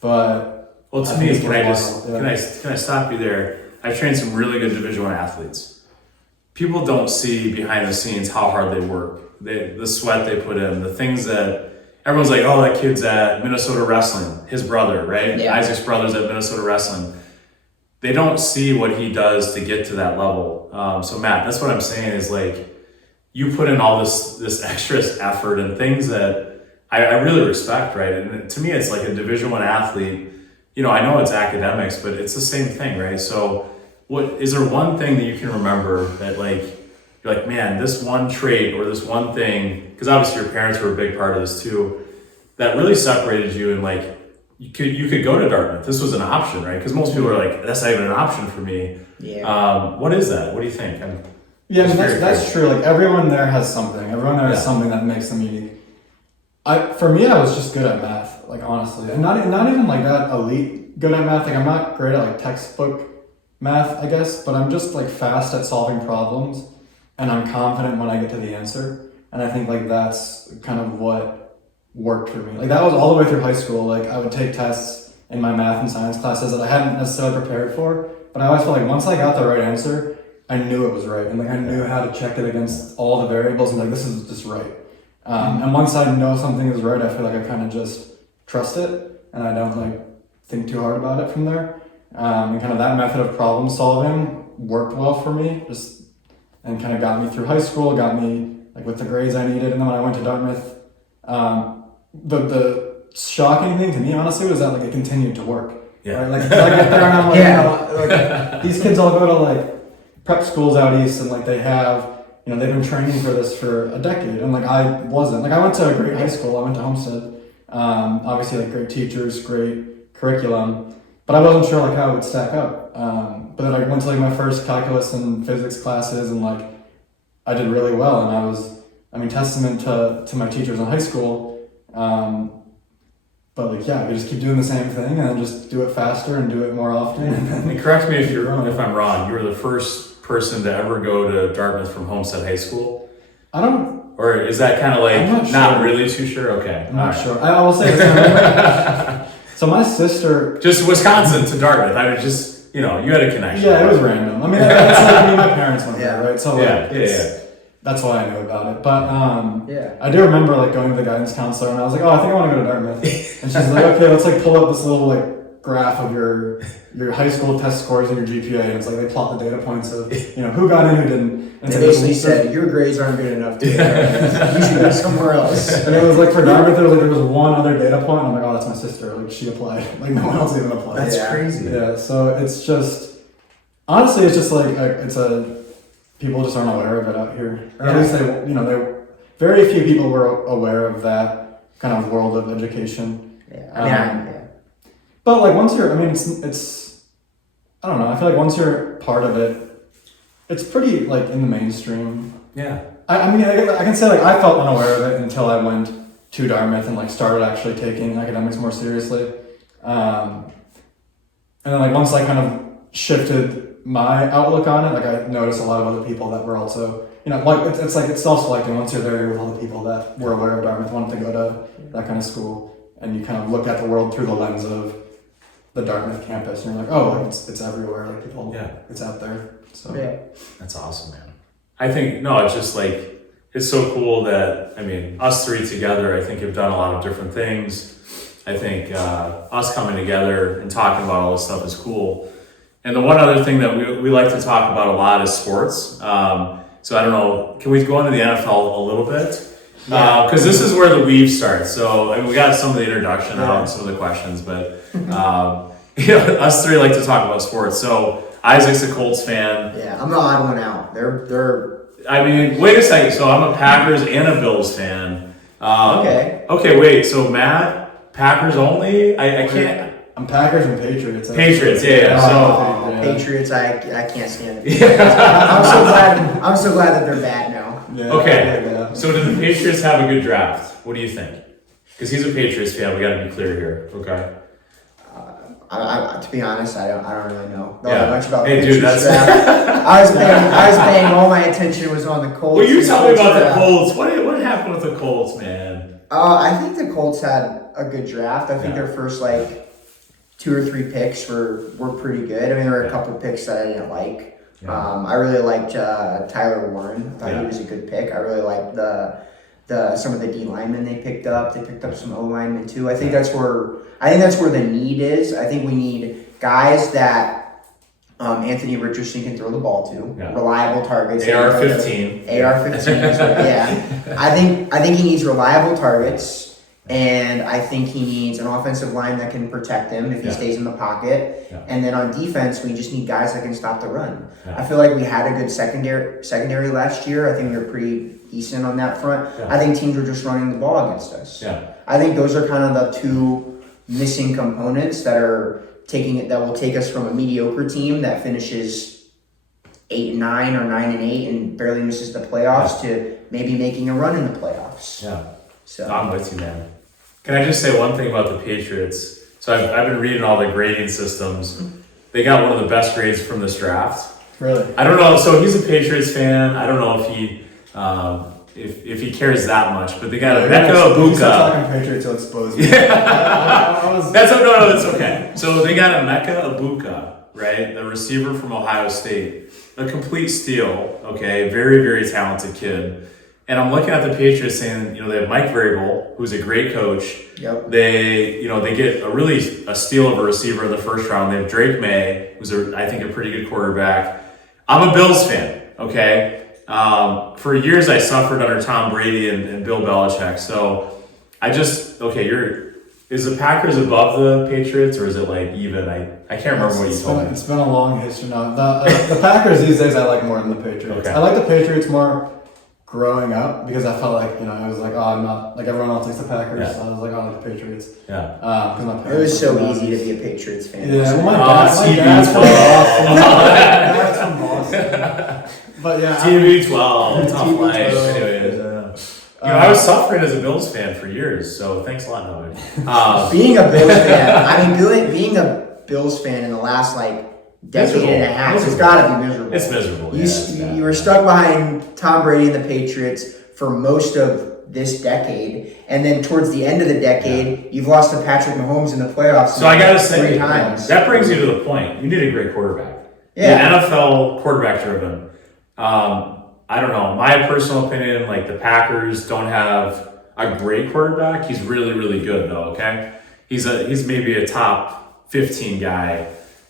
But well, to me, can I stop you there? I've trained some really good Division I athletes. People don't see behind the scenes how hard they work, the sweat they put in, the things that everyone's like, oh, that kid's at Minnesota Wrestling, his brother, right? Yeah. Isaac's brother's at Minnesota Wrestling. They don't see what he does to get to that level. So Matt, that's what I'm saying is like, you put in all this extra effort and things that I really respect, right? And to me, it's like a Division I athlete. You know, I know it's academics, but it's the same thing, right? So is there one thing that you can remember that like, you're like, man, this one trait or this one thing, because obviously your parents were a big part of this too, that really separated you and like, you could go to Dartmouth. This was an option, right? Because most people are like, that's not even an option for me. Yeah. What is that? What do you think? Yeah, I mean, that's true. Like everyone there has something. Everyone there has something that makes them unique. For me, I was just good at math, like honestly, and not even like that elite good at math. Like I'm not great at like textbook math, I guess, but I'm just like fast at solving problems, and I'm confident when I get to the answer. And I think like that's kind of what worked for me. Like that was all the way through high school. Like I would take tests in my math and science classes that I hadn't necessarily prepared for, but I always felt like once I got the right answer, I knew it was right, and like I knew how to check it against all the variables, and like this is just right. And once I know something is right, I feel like I kind of just trust it, and I don't like think too hard about it from there. And kind of that method of problem solving worked well for me, and kind of got me through high school, got me like with the grades I needed, and then when I went to Dartmouth, the shocking thing to me honestly was that like it continued to work. Yeah. Right? Like I get there and I'm like, you know, like these kids all go to like prep schools out east, and like they have, you know, they've been training for this for a decade, and like I wasn't. Like I went to a great high school. I went to Homestead. Obviously like great teachers, great curriculum, but I wasn't sure like how it would stack up. But then I went to like my first calculus and physics classes, and like I did really well, and I was, I mean, testament to my teachers in high school. But like, yeah, we just keep doing the same thing and then just do it faster and do it more often. And correct me if I'm wrong. You were the first person to ever go to Dartmouth from Homestead High School. Or is that kind of like not really too sure? Okay, I'm not sure. I will say this. So my sister, just Wisconsin to Dartmouth. I was just, you know, you had a connection. Yeah, it was random. I mean, that's like me and my parents went there, right? So like, that's why I knew about it. But I do remember like going to the guidance counselor, and I was like, oh, I think I want to go to Dartmouth. And she's like, okay, let's like pull up this little like graph of your high school test scores and your GPA, and it's like they plot the data points of who got in, who didn't. And They basically said your grades aren't good enough to you should go somewhere else. And it was like for Dartmouth, there was one other data point. And I'm like, oh, that's my sister. Like she applied. Like no one else even applied. That's crazy. Yeah. So it's just honestly, it's just like people just aren't aware of it out here. Or at least they very few people were aware of that kind of world of education. Yeah. But like once you're, it's I don't know. I feel like once you're part of it, it's pretty like in the mainstream. Yeah. I mean, I can say like I felt unaware of it until I went to Dartmouth and like started actually taking academics more seriously. And then like once I kind of shifted my outlook on it, like I noticed a lot of other people that were also, like it's like it's self-selecting. Once you're there with all the people that were aware of Dartmouth, wanted to go to that kind of school, and you kind of look at the world through the lens of the Dartmouth campus, and you're like, oh, like it's everywhere. Like people, it's out there. So That's awesome, man. I think it's just like it's so cool that us three together, I think have done a lot of different things. I think us coming together and talking about all this stuff is cool. And the one other thing that we like to talk about a lot is sports. So I don't know, can we go into the NFL a little bit? Because this is where the weave starts. So we got some of the introduction out and some of the questions, but us three like to talk about sports. So Isaac's a Colts fan. Yeah, I'm the odd one out. They're. Wait a second. So I'm a Packers and a Bills fan. Okay. Okay, wait. So Matt, Packers only? I can't. I'm Packers and Patriots. Patriots, yeah. Patriots, I can't stand it. I'm so glad that they're bad now. Yeah, okay. So do the Patriots have a good draft? What do you think? Because he's a Patriots fan. We got to be clear here. Okay. To be honest, I don't really know much about the Patriots draft. I was paying all my attention was on the Colts. Well, you tell me about the Colts. What happened with the Colts, man? I think the Colts had a good draft. I think their first 2 or 3 picks were pretty good. I mean, there were a couple picks that I didn't like. Yeah. I really liked Tyler Warren. I thought he was a good pick. I really liked some of the D linemen they picked up. They picked up some O linemen too. I think that's where the need is. I think we need guys that Anthony Richardson can throw the ball to. Yeah. Reliable targets. AR-15. AR-15. Yeah. I think he needs reliable targets. And I think he needs an offensive line that can protect him if he stays in the pocket. Yeah. And then on defense, we just need guys that can stop the run. Yeah. I feel like we had a good secondary last year. I think we were pretty decent on that front. Yeah. I think teams were just running the ball against us. Yeah. I think those are kind of the 2 missing components that will take us from a mediocre team that finishes 8-9 or 9-8 and barely misses the playoffs to maybe making a run in the playoffs. Yeah. So I'm with you, man. Can I just say one thing about the Patriots? So I've been reading all the grading systems. They got one of the best grades from this draft. Really? I don't know. So he's a Patriots fan. I don't know if he if he cares that much, but they got a Becca Abuka. Talking Patriots will expose me. That's okay. So they got a Mecca Abuka, right? The receiver from Ohio State, a complete steal. Okay, very very talented kid. And I'm looking at the Patriots saying, they have Mike Vrabel, who's a great coach. Yep. They get a steal of a receiver in the first round. They have Drake May, who's I think a pretty good quarterback. I'm a Bills fan, okay? For years I suffered under Tom Brady and Bill Belichick. So is the Packers above the Patriots or is it like even? I can't remember what you told me. It's been a long history now. The Packers these days I like more than the Patriots. Okay. I like the Patriots more growing up because I felt like I was like, I'm not like everyone else likes the Packers, so I was like, I like the Patriots. Yeah. Because my parents. It was so easy to be a Patriots fan. Yeah. Well, my dad's from Boston. But yeah. TB12. Tough life. Anyways. I was suffering as a Bills fan for years, so thanks a lot, Noah. Being a Bills fan, being a Bills fan in the last decade and a half, it's got to be miserable. It's miserable. You were stuck behind Tom Brady and the Patriots for most of this decade, and then towards the end of the decade, you've lost to Patrick Mahomes in the playoffs. So I got to say, 3 times. That brings you to the point. You need a great quarterback. Yeah. The NFL quarterback driven. I don't know. My personal opinion, the Packers don't have a great quarterback. He's really, really good though. Okay, he's maybe a top 15 guy.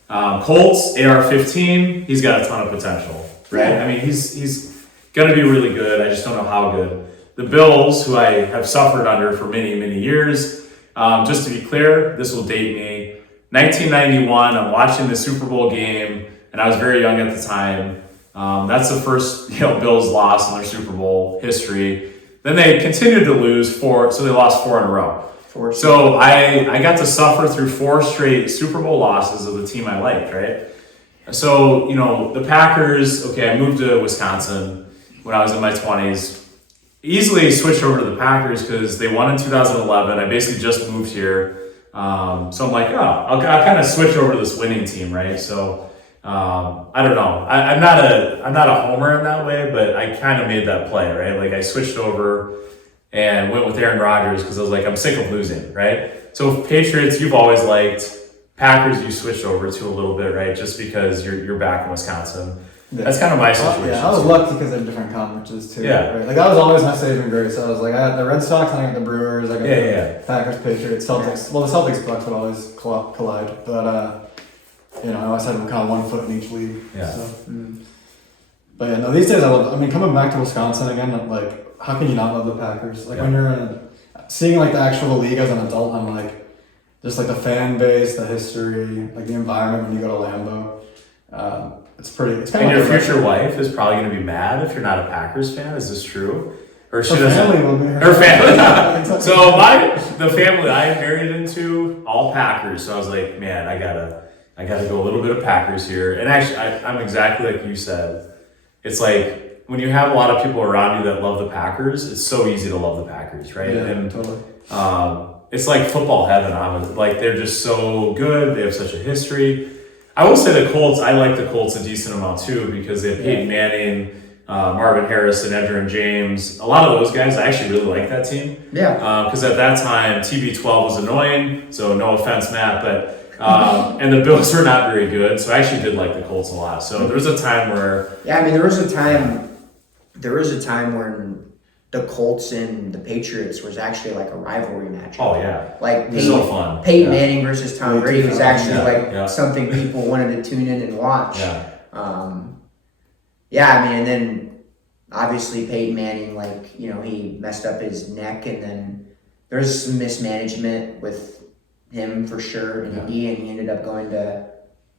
Colts, AR-15, he's got a ton of potential, right? Yeah. I mean, he's going to be really good. I just don't know how good. The Bills, who I have suffered under for many, many years, just to be clear, this will date me. 1991, I'm watching the Super Bowl game, and I was very young at the time. That's the first Bills loss in their Super Bowl history. Then they continued to lose so they lost 4 in a row. So I got to suffer through 4 straight Super Bowl losses of the team I liked, right? So, the Packers, I moved to Wisconsin when I was in my 20s. Easily switched over to the Packers because they won in 2011. I basically just moved here. So I'm like, I'll kind of switch over to this winning team, right? So I don't know. I'm not a homer in that way, but I kind of made that play, right? Like I switched over and went with Aaron Rodgers because I was like, I'm sick of losing, right? So Patriots, you've always liked. Packers, you switched over to a little bit, right? Just because you're back in Wisconsin. Yeah. That's kind of my situation. Yeah, I was lucky because they're different conferences too. Yeah. Right? Like that was always my saving grace. I was like, I got the Red Sox and I got the Brewers. I got the Packers, Patriots, Celtics. Well, the Celtics Bucks would always collide, but I always had kind of one foot in each league. Yeah. So, but yeah, no, these days I mean, coming back to Wisconsin again, like, how can you not love the Packers? Like when you're seeing like the actual league as an adult, I'm like, just like the fan base, the history, like the environment when you go to Lambeau. It's kind of. And your future wife is probably going to be mad if you're not a Packers fan. Is this true? Or she doesn't. Family will be. Her family. So the family I married into, all Packers. So I was like, man, I gotta go a little bit of Packers here. And actually, I'm exactly like you said. It's like when you have a lot of people around you that love the Packers, it's so easy to love the Packers, right? Yeah, and totally. It's like football heaven. Like they're just so good. They have such a history. I will say the Colts, I like the Colts a decent amount too because they have Peyton Manning, Marvin Harrison, Edgerrin James. A lot of those guys, I actually really like that team. Yeah. Because at that time, TB12 was annoying, so no offense, Matt, but and the Bills were not very good, so I actually did like the Colts a lot. So there was a time where... Yeah, I mean, there was a time when the Colts and the Patriots was actually like a rivalry match. Oh, yeah. Like so fun. Peyton Manning versus Tom Brady was actually something people wanted to tune in and watch. Yeah. I mean, and then obviously Peyton Manning, he messed up his neck, and then there was some mismanagement with him for sure in Indy, and he ended up going to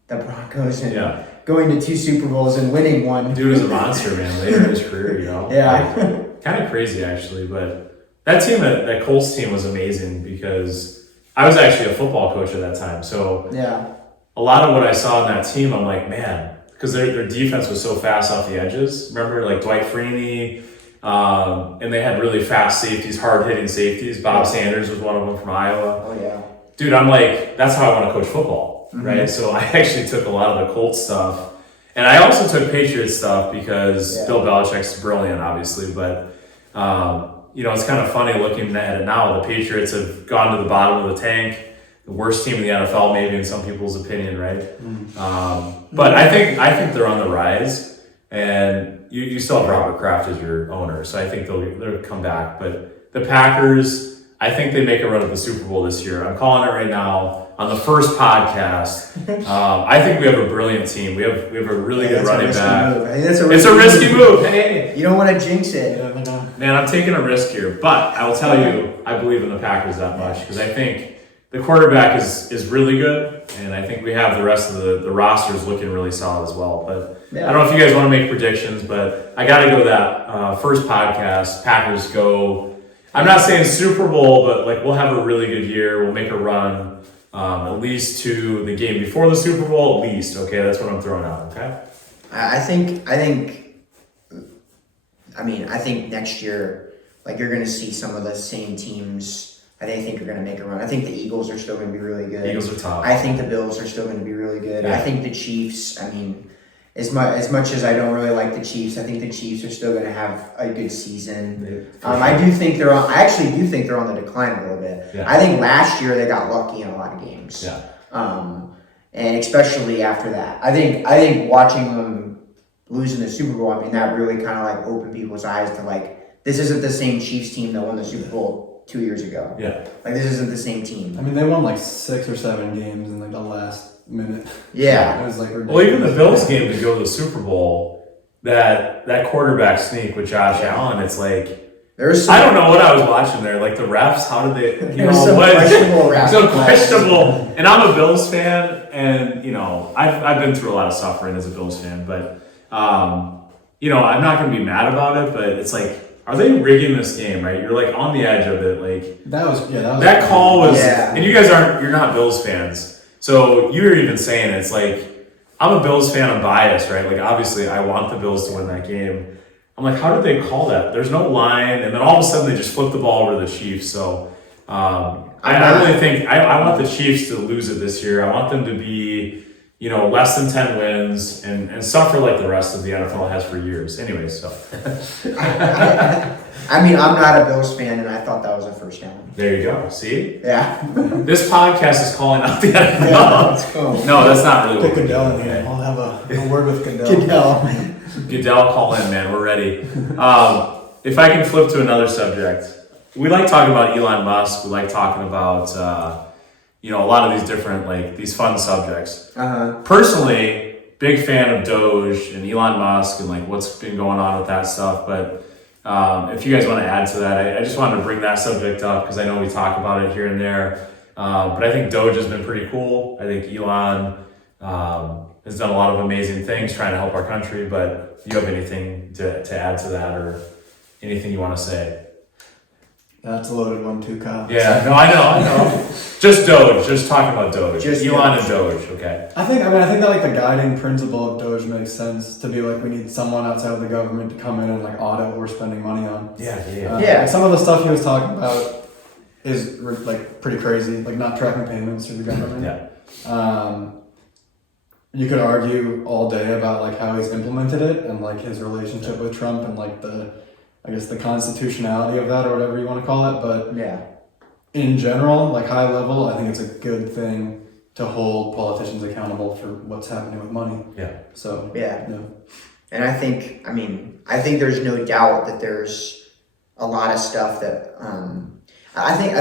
the Broncos and going to 2 Super Bowls and winning one. Dude was a monster, man, later in his career, Yeah. Kind of crazy, actually, but that team, that Colts team was amazing because I was actually a football coach at that time. So a lot of what I saw in that team, I'm like, man, because their defense was so fast off the edges. Remember, like Dwight Freeney, and they had really fast safeties, hard-hitting safeties. Bob Sanders was one of them from Iowa. Oh, yeah. Dude, I'm like, that's how I want to coach football, right? So I actually took a lot of the Colts stuff. And I also took Patriots stuff because Bill Belichick's brilliant, obviously. But, it's kind of funny looking at it now. The Patriots have gone to the bottom of the tank. The worst team in the NFL, maybe in some people's opinion, right? But I think they're on the rise. And you still have Robert Kraft as your owner. So I think they'll come back. But the Packers, I think they make a run at the Super Bowl this year. I'm calling it right now. On the first podcast, I think we have a brilliant team. We have a really good running back. It's a risky move. Hey, you don't want to jinx it. Man, I'm taking a risk here, but I will tell you, I believe in the Packers that much because I think the quarterback is really good, and I think we have the rest of the rosters looking really solid as well. But I don't know if you guys want to make predictions, but I got to go that first podcast. Packers go. I'm not saying Super Bowl, but we'll have a really good year. We'll make a run. At least to the game before the Super Bowl, at least. Okay, that's what I'm throwing out. Okay. I think next year, you're going to see some of the same teams. I think you're going to make a run. I think the Eagles are still going to be really good. Eagles are top. I think the Bills are still going to be really good. Yeah. I think the Chiefs. As much as I don't really like the Chiefs, I think the Chiefs are still going to have a good season. I do think they're on. I actually do think they're on the decline a little bit. Yeah. I think last year they got lucky in a lot of games. Yeah. And especially after that, I think watching them losing the Super Bowl, that really kind of opened people's eyes to this isn't the same Chiefs team that won the Super Bowl 2 years ago. Yeah. Like this isn't the same team. I mean, they won like 6 or 7 games in like the last minute. Yeah. It was like ridiculous. Well, even the Bills game to go to the Super Bowl, that quarterback sneak with Josh Allen, it's like, I don't know what I was watching there. Like the refs, how did they? Questionable refs. So questionable. And I'm a Bills fan, and I've been through a lot of suffering as a Bills fan, but I'm not going to be mad about it. But it's like, are they rigging this game? Right? You're like on the edge of it. Like that call was. Yeah. And you guys you're not Bills fans, so you were even saying it's like I'm a Bills fan. I'm biased, right? Like obviously, I want the Bills to win that game. I'm like, how did they call that? There's no line, and then all of a sudden they just flip the ball over to the Chiefs. So I really think I want the Chiefs to lose it this year. I want them to be, less than 10 wins and suffer like the rest of the NFL has for years. Anyways, so. I mean, I'm not a Bills fan, and I thought that was a first down. There you go. See? Yeah. This podcast is calling out the NFL. Yeah, let's go. No, that's not really Get what Goodell in we're here. doing. I'll have a word with Goodell. Goodell, call in, man. We're ready. If I can flip to another subject, we like talking about Elon Musk. We like talking about, a lot of these different, these fun subjects. Personally, big fan of DOGE and Elon Musk and, what's been going on with that stuff. But if you guys want to add to that, I just wanted to bring that subject up because I know we talk about it here and there. But I think DOGE has been pretty cool. I think Elon has done a lot of amazing things trying to help our country, but do you have anything to add to that or anything you want to say? That's a loaded one too, Kyle. Yeah, no, I know. Just DOGE, just talking about DOGE. Just Elon and DOGE, okay. I think that the guiding principle of DOGE makes sense to be we need someone outside of the government to come in and audit what we're spending money on. Yeah. Some of the stuff he was talking about is pretty crazy, not tracking payments through the government. Yeah. You could argue all day about how he's implemented it and his relationship with Trump and the constitutionality of that or whatever you want to call it. But yeah, in general, high level, I think it's a good thing to hold politicians accountable for what's happening with money. Yeah. So yeah. And I think there's no doubt that there's a lot of stuff that I think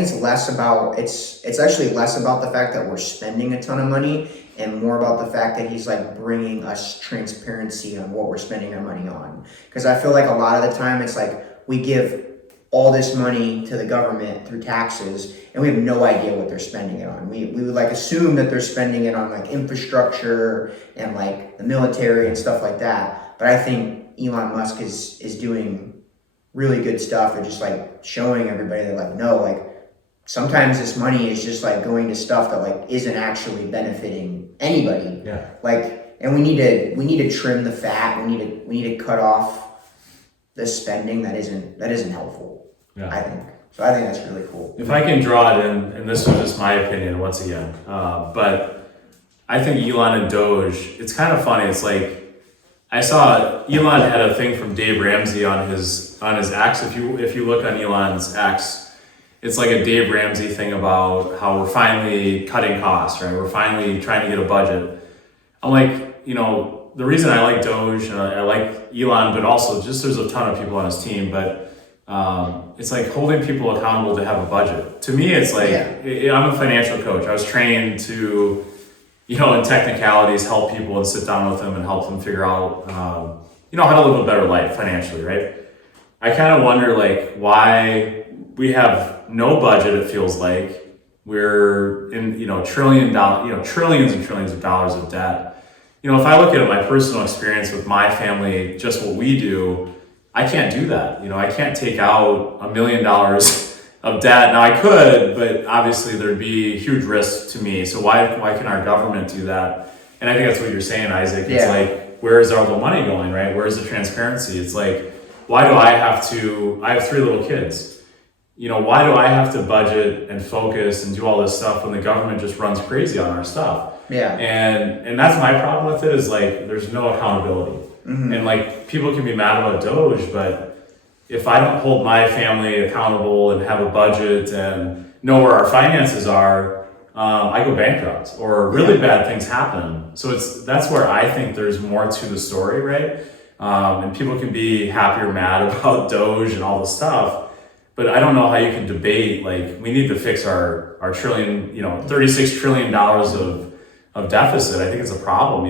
it's less about it's actually less about the fact that we're spending a ton of money and more about the fact that he's bringing us transparency on what we're spending our money on. Because I feel a lot of the time it's we give all this money to the government through taxes and we have no idea what they're spending it on. We would assume that they're spending it on infrastructure and the military and stuff like that. But I think Elon Musk is doing really good stuff and just showing everybody that no, sometimes this money is just going to stuff that isn't actually benefiting anybody. Yeah. And we need to trim the fat. We need to cut off the spending that isn't helpful. Yeah. I think. So I think that's really cool. If I can draw it in, and this was just my opinion once again, but I think Elon and DOGE, it's kind of funny. It's I saw Elon had a thing from Dave Ramsey on his X. If you look on Elon's X, it's a Dave Ramsey thing about how we're finally cutting costs, right? We're finally trying to get a budget. I'm the reason I like DOGE and I like Elon, but also just there's a ton of people on his team, but it's holding people accountable to have a budget. To me, it's I'm a financial coach. I was trained to, in technicalities, help people and sit down with them and help them figure out, how to live a better life financially, right? I kind of wonder why we have no budget. It feels like we're in, trillions and trillions of dollars of debt. If I look at my personal experience with my family, just what we do, I can't do that. I can't take out $1 million of debt. Now I could, but obviously there'd be huge risk to me. So why can our government do that? And I think that's what you're saying, Isaac. It's where is all the money going, right? Where's the transparency? It's why do I have 3 little kids. Why do I have to budget and focus and do all this stuff when the government just runs crazy on our stuff? Yeah. And that's my problem with it is there's no accountability. Mm-hmm. And people can be mad about DOGE, but if I don't hold my family accountable and have a budget and know where our finances are, I go bankrupt or really bad things happen. So that's where I think there's more to the story, right? And people can be happy or mad about DOGE and all the stuff. But I don't know how you can debate, like, we need to fix our trillion, $36 trillion of deficit. I think it's a problem,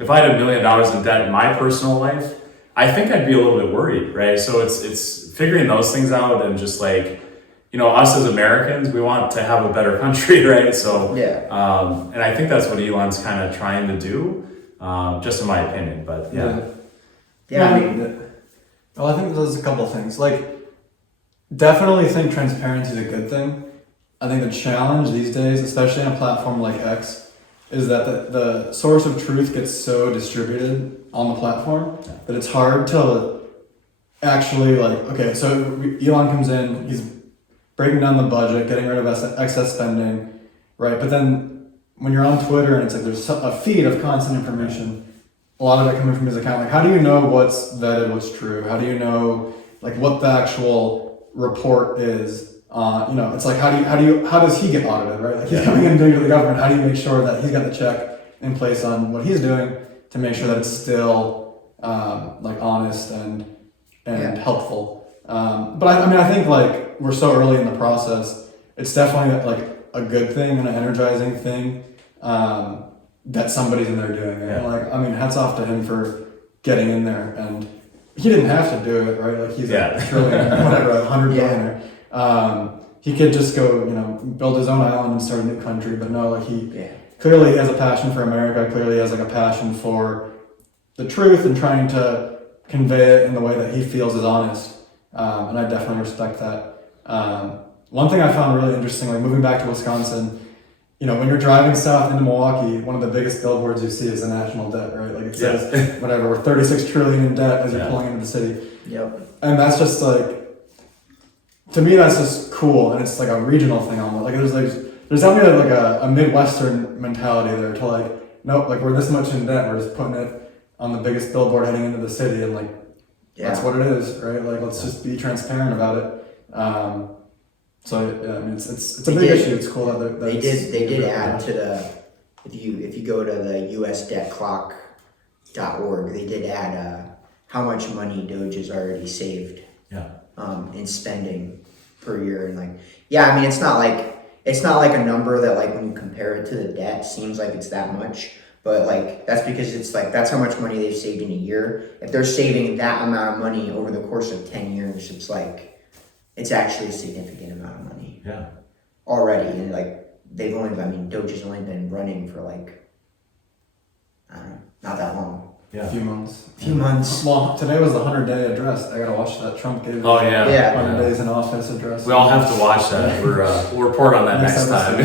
If I had $1 million in debt in my personal life, I think I'd be a little bit worried, right? So it's figuring those things out, and just like, us as Americans, we want to have a better country, right? So, and I think that's what Elon's kind of trying to do, just in my opinion, but Well, I think there's a couple of things. Like, definitely think transparency is a good thing. I think the challenge these days, especially on a platform like X, is that the source of truth gets so distributed on the platform that it's hard to actually, like, okay, so Elon comes in, he's breaking down the budget, getting rid of excess spending, right? But then when you're on Twitter and it's like there's a feed of constant information, a lot of it coming from his account, like, how do you know what's vetted, what's true? How do you know, like, what the actual report is? It's like, how does he get audited, right? Like, he's coming in doing to the government. How do you make sure that he's got the check in place on what he's doing to make sure that it's still like honest and helpful? But I think, like, we're so early in the process. It's definitely like a good thing and an energizing thing that somebody's in there doing it. And, like, hats off to him for getting in there, and he didn't have to do it, right? Like, he's a trillion, whatever, 100 billionaire. He could just go, build his own island and start a new country, but no, like, he clearly has a passion for America, clearly has like a passion for the truth and trying to convey it in the way that he feels is honest. And I definitely respect that. One thing I found really interesting, like, moving back to Wisconsin, when you're driving south into Milwaukee, one of the biggest billboards you see is the national debt, right? Like, it says, whatever, we're 36 trillion in debt as you're pulling into the city. Yep. And that's just like, to me, that's just cool, and it's like a regional thing almost. Like, there's definitely like a Midwestern mentality there to, like, nope, like, we're this much in debt, we're just putting it on the biggest billboard heading into the city, and, like, that's what it is, right? Like, let's just be transparent about it. It's a big issue. It's cool that they did add to the, if you go to the USDebtClock.org, they did add how much money DOGE has already saved. In spending per year, and, like, it's not like a number that, like, when you compare it to the debt, seems like it's that much, but, like, that's because it's like that's how much money they've saved in a year. If they're saving that amount of money over the course of 10 years, it's like it's actually a significant amount of money already. And, like, DOGE has only been running for, like, I don't know, not that long. A few months. Well, today was the 100-day address. I gotta watch that. Trump gave 100 days in office address. We all have to watch that. We'll report on that next time.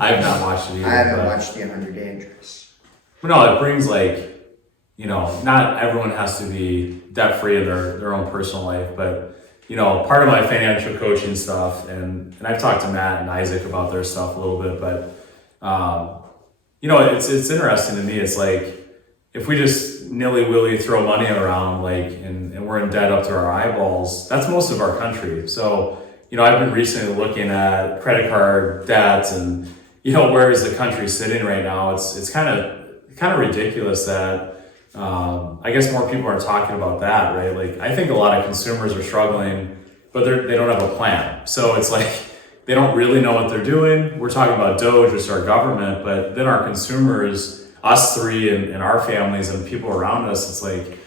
I have not watched it either. I haven't watched the 100-day address. But no, it brings, like, not everyone has to be debt free in their own personal life, but part of my financial coaching stuff, and I've talked to Matt and Isaac about their stuff a little bit, but it's interesting to me. It's like, if we just nilly-willy throw money around, like, and we're in debt up to our eyeballs, that's most of our country. So, I've been recently looking at credit card debts, and, where is the country sitting right now? It's kind of ridiculous that, I guess more people are talking about that, right? Like, I think a lot of consumers are struggling, but they don't have a plan. So it's like, they don't really know what they're doing. We're talking about DOGE, which is our government, but then our consumers, us three and our families and people around us, it's like,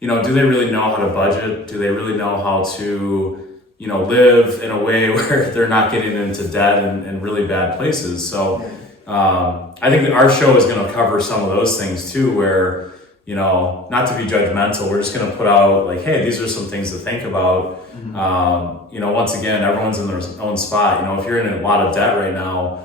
do they really know how to budget? Do they really know how to, live in a way where they're not getting into debt and really bad places? So I think that our show is going to cover some of those things too, where, not to be judgmental, we're just going to put out, like, hey, these are some things to think about. Once again, everyone's in their own spot. If you're in a lot of debt right now,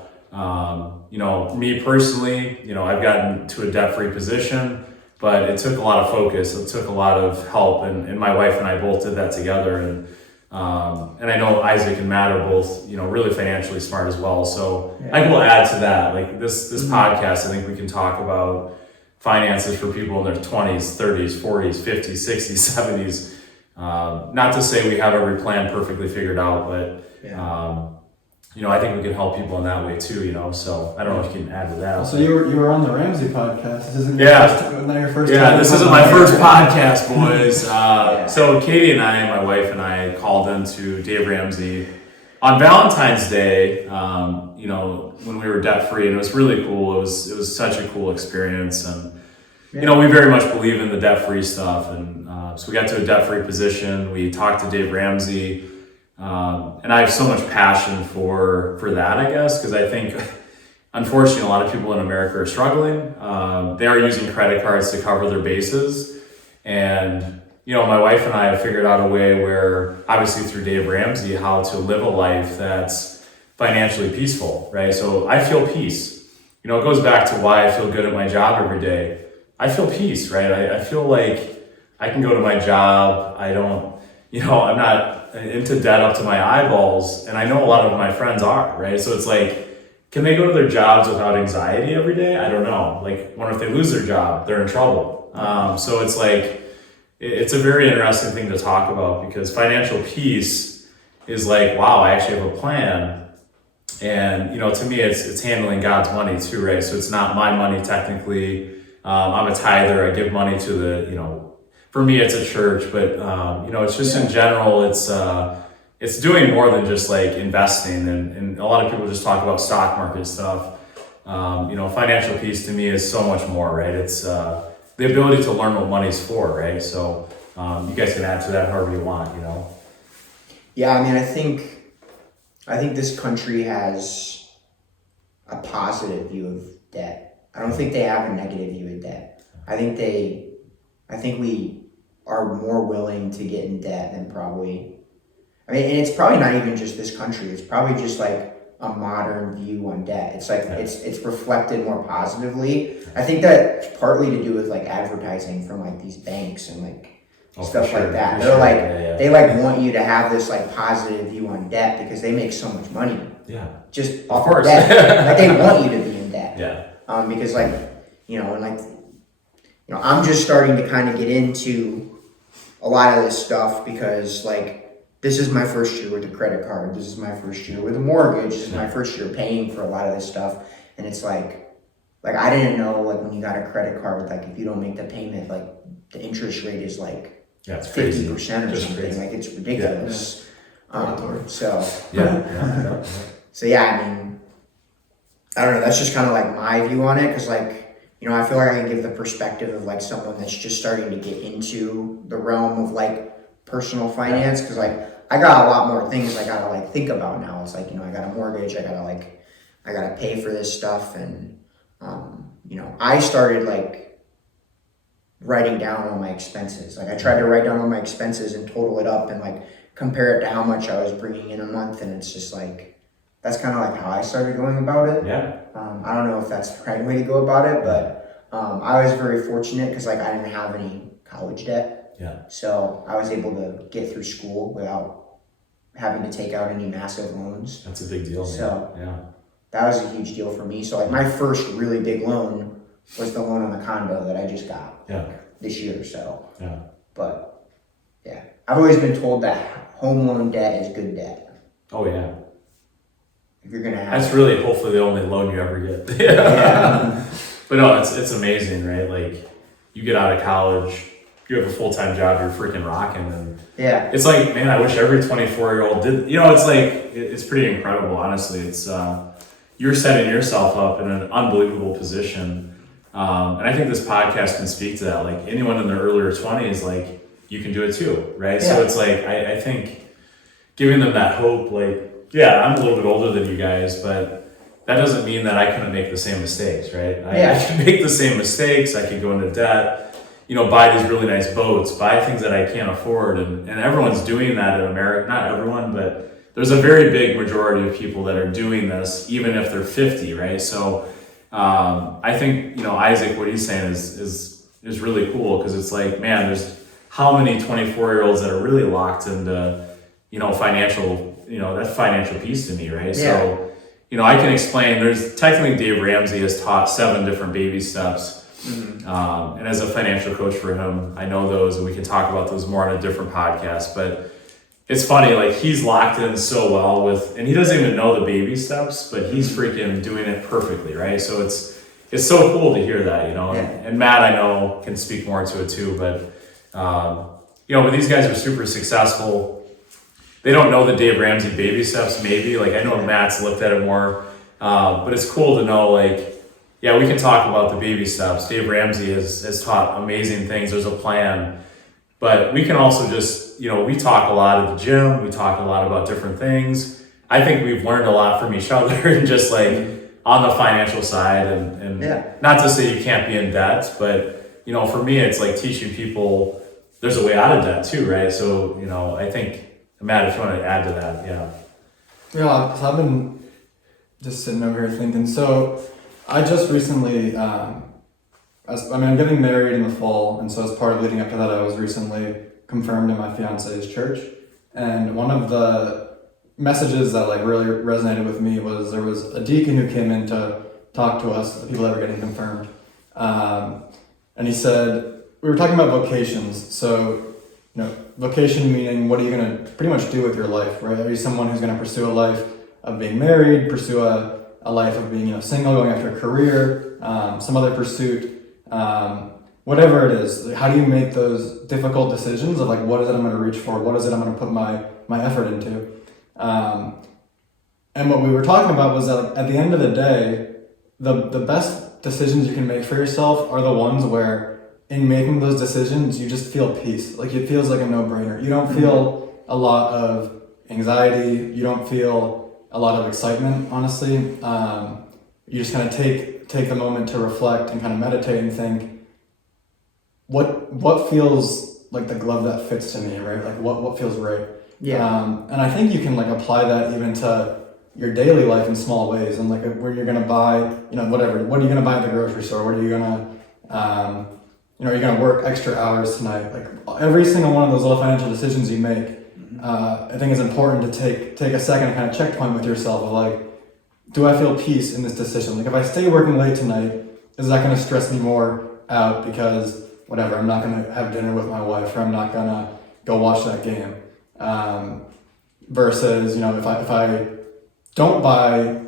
me personally, I've gotten to a debt-free position, but it took a lot of focus. It took a lot of help, and my wife and I both did that together. And I know Isaac and Matt are both, really financially smart as well. So I will add to that. Like, this podcast, I think we can talk about finances for people in their 20s, 30s, 40s, 50s, 60s, 70s. Not to say we have every plan perfectly figured out, but I think we can help people in that way too, so I don't know if you can add to that. So you were on the Ramsey podcast. This isn't not your first Yeah, time. this isn't my first podcast, boys. So Katie and I, my wife and I, called into Dave Ramsey on Valentine's Day, when we were debt free, and it was really cool. It was such a cool experience, and we very much believe in the debt free stuff, and so we got to a debt free position. We talked to Dave Ramsey, and I have so much passion for that, I guess, because I think, unfortunately, a lot of people in America are struggling. They are using credit cards to cover their bases, and my wife and I have figured out a way where, obviously through Dave Ramsey, how to live a life that's financially peaceful, right? So I feel peace. It goes back to why I feel good at my job every day. I feel peace, right? I feel like I can go to my job. I don't, I'm not into debt up to my eyeballs, and I know a lot of my friends are, right? So it's like, can they go to their jobs without anxiety every day? I don't know. Like, what if they lose their job? They're in trouble. So it's like, it's a very interesting thing to talk about, because financial peace is like, wow, I actually have a plan. And, to me, it's handling God's money too, right? So it's not my money technically. I'm a tither. I give money to the, for me, it's a church, but, it's just in general, it's doing more than just like investing. And a lot of people just talk about stock market stuff. Financial peace to me is so much more, right? It's, the ability to learn what money's for, right? So you guys can add to that however you want, Yeah, I mean, I think this country has a positive view of debt. I don't think they have a negative view of debt. I think we are more willing to get in debt than probably, and it's probably not even just this country. It's probably just like a modern view on debt. It's like it's reflected more positively. I think that's partly to do with like advertising from like these banks and like stuff like that. They're they like want you to have this like positive view on debt because they make so much money. Yeah. Just off of debt. Like they want you to be in debt. Yeah. Because like, I'm just starting to kind of get into a lot of this stuff because like, this is my first year with a credit card. This is my first year with a mortgage. This is my first year paying for a lot of this stuff. And it's like I didn't know like when you got a credit card, like if you don't make the payment, like the interest rate is like 50% or something. Crazy. Like it's ridiculous. So yeah, I mean, I don't know. That's just kind of like my view on it. Cause like, I feel like I can give the perspective of like someone that's just starting to get into the realm of like personal finance. Cause like, I got a lot more things I gotta like think about now. It's like, I got a mortgage, I gotta pay for this stuff. And, I started like writing down all my expenses. Like I tried to write down all my expenses and total it up and like compare it to how much I was bringing in a month. And it's just like, that's kind of like how I started going about it. Yeah. I don't know if that's the right way to go about it, but I was very fortunate because like I didn't have any college debt. Yeah. So I was able to get through school without having to take out any massive loans. That's a big deal. Man. So yeah, that was a huge deal for me. So like my first really big loan was the loan on the condo that I just got this year. So but yeah, I've always been told that home loan debt is good debt. Oh yeah. If you're gonna have that's really hopefully the only loan you ever get. Yeah. But no, it's amazing, right? Like you get out of college, you have a full-time job, you're freaking rocking, and it's like, man, I wish every 24-year-old did. It's like it's pretty incredible, honestly. It's you're setting yourself up in an unbelievable position, and I think this podcast can speak to that. Like anyone in their earlier 20s, like you can do it too, right? Yeah. So it's like I think giving them that hope, like. Yeah, I'm a little bit older than you guys, but that doesn't mean that I couldn't make the same mistakes, right? I can make the same mistakes. I could go into debt, buy these really nice boats, buy things that I can't afford. And everyone's doing that in America. Not everyone, but there's a very big majority of people that are doing this, even if they're 50, right? So I think, Isaac, what he's saying is really cool because it's like, man, there's how many 24-year-olds that are really locked into, financial that's financial peace to me, right? Yeah. So, I can explain, there's technically Dave Ramsey has taught 7 different baby steps. Mm-hmm. And as a financial coach for him, I know those and we can talk about those more on a different podcast, but it's funny, like he's locked in so well with, and he doesn't even know the baby steps, but he's freaking doing it perfectly, right? So it's so cool to hear that, you know. Yeah. And Matt, I know, can speak more to it too, but you know, but these guys are super successful. They don't know the Dave Ramsey baby steps, maybe. Like I know Matt's looked at it more, but it's cool to know, like, yeah, we can talk about the baby steps. Dave Ramsey has taught amazing things. There's a plan. But we can also just, you know, we talk a lot at the gym. We talk a lot about different things. I think we've learned a lot from each other and just like on the financial side and not to say you can't be in debt, but, you know, for me, it's like teaching people there's a way out of debt too, right? So, you know, I think, Matt, if you want to add to that, yeah. Yeah, so I've been just sitting over here thinking, so I just recently, I'm getting married in the fall, and so as part of leading up to that, I was recently confirmed in my fiance's church. And one of the messages that like really resonated with me was there was a deacon who came in to talk to us, the people that were getting confirmed. And he said, we were talking about vocations. So, you know, vocation meaning what are you going to pretty much do with your life, right? Are you someone who's going to pursue a life of being married, pursue a life of being, you know, single, going after a career, some other pursuit, whatever it is. Like, how do you make those difficult decisions of like, what is it I'm going to reach for? What is it I'm going to put my effort into? And what we were talking about was that like, at the end of the day, the best decisions you can make for yourself are the ones where in making those decisions, you just feel peace. Like it feels like a no-brainer. You don't feel a lot of anxiety. You don't feel a lot of excitement, honestly. You just kind of take the moment to reflect and kind of meditate and think, what feels like the glove that fits to me, right? Like what feels right. Yeah. And I think you can like apply that even to your daily life in small ways, and like where you're gonna buy, you know, whatever. What are you gonna buy at the grocery store? What are you gonna, you know, you're gonna work extra hours tonight. Like every single one of those little financial decisions you make, I think it's important to take a second and kind of checkpoint with yourself of like, do I feel peace in this decision? Like if I stay working late tonight, is that gonna stress me more out because whatever, I'm not gonna have dinner with my wife, or I'm not gonna go watch that game. Versus, you know, if I don't buy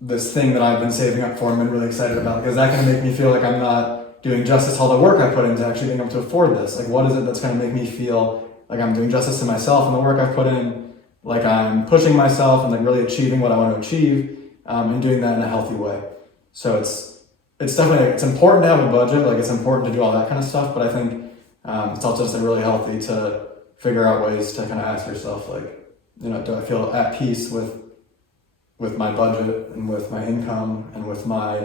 this thing that I've been saving up for and been really excited about, because that can make me feel like I'm not doing justice to all the work I put into actually being able to afford this. Like what is it that's going to make me feel like I'm doing justice to myself and the work I've put in, like I'm pushing myself and like really achieving what I want to achieve, and doing that in a healthy way. So it's definitely, it's important to have a budget, like it's important to do all that kind of stuff, but I think it's also just like really healthy to figure out ways to kind of ask yourself like, you know, do I feel at peace with my budget and with my income and with my,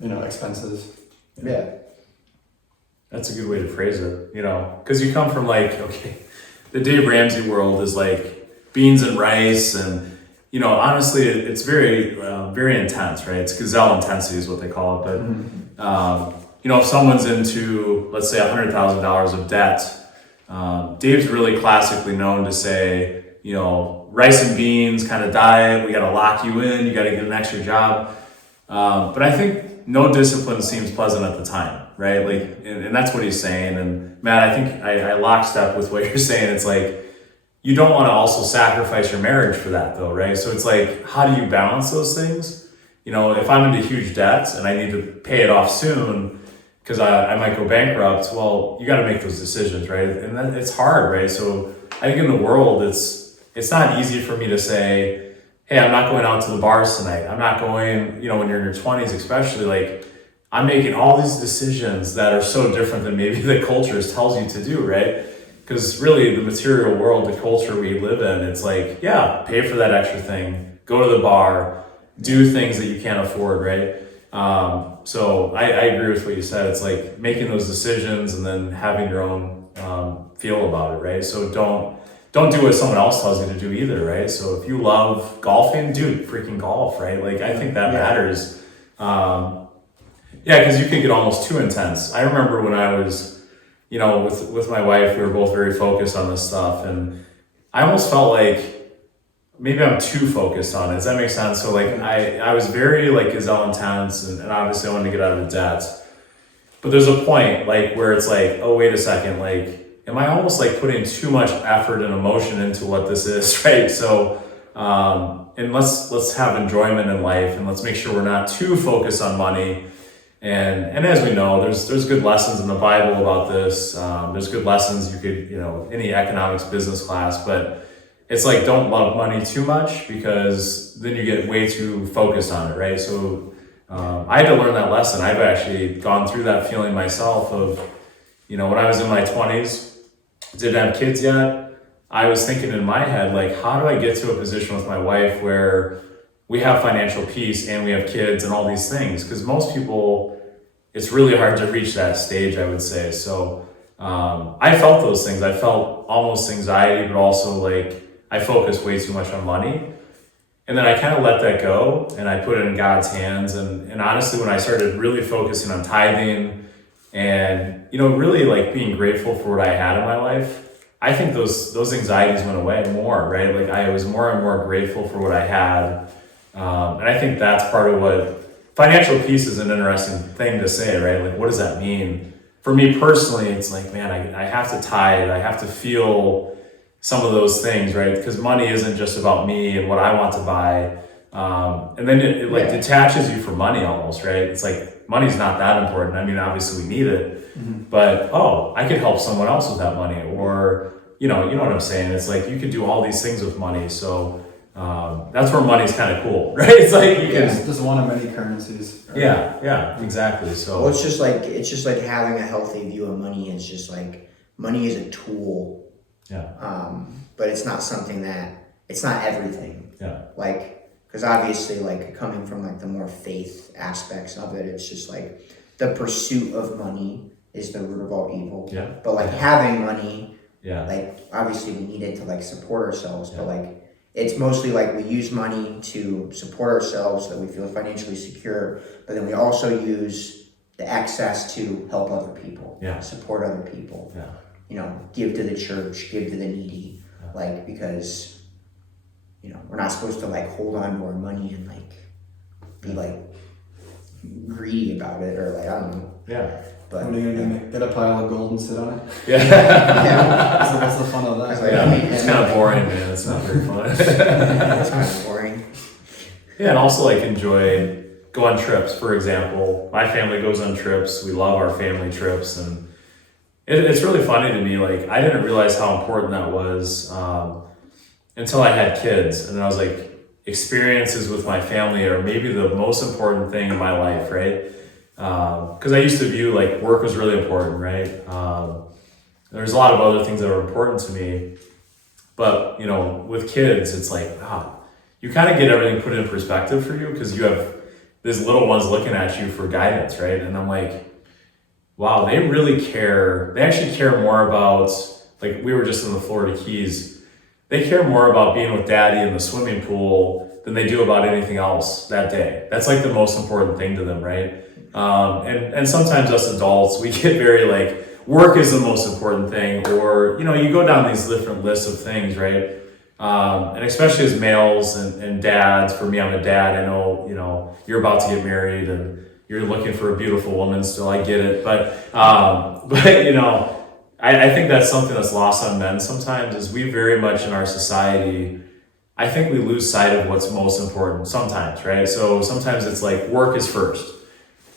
you know, expenses? Yeah. That's a good way to phrase it, you know, because you come from like, okay, the Dave Ramsey world is like beans and rice, and, you know, honestly, it's very, very intense, right? It's gazelle intensity is what they call it. But, you know, if someone's into, let's say, $100,000 of debt, Dave's really classically known to say, you know, rice and beans kind of diet, we got to lock you in, you got to get an extra job. But I think no discipline seems pleasant at the time, right? Like, and that's what he's saying. And Matt, I think I lockstep with what you're saying. It's like, you don't want to also sacrifice your marriage for that though, right? So it's like, how do you balance those things? You know, if I'm into huge debts and I need to pay it off soon because I might go bankrupt, well, you got to make those decisions, right? And that, it's hard, right? So I think in the world, it's not easy for me to say, hey, I'm not going out to the bars tonight. I'm not going, you know, when you're in your 20s, especially, like, I'm making all these decisions that are so different than maybe the culture tells you to do, right? Because really the material world, the culture we live in, it's like, yeah, pay for that extra thing, go to the bar, do things that you can't afford, right? So I agree with what you said. It's like making those decisions and then having your own feel about it, right? So don't do what someone else tells you to do either, right? So if you love golfing, dude, freaking golf, right? Like, I think that matters. Yeah, because you can get almost too intense. I remember when I was, you know, with my wife, we were both very focused on this stuff, and I almost felt like maybe I'm too focused on it. Does that make sense? So like I was very like gazelle intense, and obviously I wanted to get out of the debt. But there's a point like where it's like, oh, wait a second, like am I almost like putting too much effort and emotion into what this is, right? So, and let's have enjoyment in life, and let's make sure we're not too focused on money. And as we know, there's good lessons in the Bible about this. There's good lessons you could, any economics business class, but it's like, don't love money too much, because then you get way too focused on it, right? So I had to learn that lesson. I've actually gone through that feeling myself of, when I was in my 20s, didn't have kids yet, I was thinking in my head, like, how do I get to a position with my wife where we have financial peace and we have kids and all these things? Because most people, it's really hard to reach that stage, I would say. So I felt those things. I felt almost anxiety, but also like I focused way too much on money. And then I kind of let that go and I put it in God's hands. And honestly, when I started really focusing on tithing and, really like being grateful for what I had in my life, I think those anxieties went away more, right? Like I was more and more grateful for what I had. And I think that's part of what financial peace is. An interesting thing to say, right? Like, what does that mean? For me personally, it's like, man, I have to tithe. I have to feel some of those things, right? Because money isn't just about me and what I want to buy. And then it like detaches you from money almost, right? It's like, money's not that important. I mean, obviously we need it, but, I could help someone else with that money, or, you know what I'm saying? It's like, you could do all these things with money. So, that's where money's kind of cool, right? It's like, you can, It's just one of many currencies. Right? yeah, exactly. So Well, it's just like having a healthy view of money. It's just like, money is a tool. But it's not something it's not everything. Like, because obviously, like, coming from like the more faith aspects of it, it's just like the pursuit of money is the root of all evil. But like having money, like obviously we need it to like support ourselves, but like it's mostly like we use money to support ourselves so that we feel financially secure, but then we also use the excess to help other people, support other people, give to the church, give to the needy, like, because we're not supposed to like hold on to our money and like be like greedy about it, or like, I don't know. But what are you gonna do? Get a pile of gold and sit on it? yeah. What's the fun of that? It's kind of boring, man. It's not very fun. It's kind of boring. Yeah, and also like go on trips, for example. My family goes on trips. We love our family trips, and it's really funny to me. Like, I didn't realize how important that was until I had kids, and I was like, experiences with my family are maybe the most important thing in my life, right? Because I used to view like work was really important, right? There's a lot of other things that are important to me, but with kids, it's like, wow, you kind of get everything put in perspective for you, because you have these little ones looking at you for guidance, right? And I'm like, wow, they really care. They actually care more about, like, we were just in the Florida Keys. They care more about being with daddy in the swimming pool than they do about anything else that day. That's like the most important thing to them, right? And sometimes us adults, we get very like, work is the most important thing, or, you go down these different lists of things, right? And especially as males and dads, for me, I'm a dad. I know, you're about to get married and you're looking for a beautiful woman still. I get it. But I think that's something that's lost on men sometimes, is we very much in our society, I think we lose sight of what's most important sometimes, right? So sometimes it's like work is first.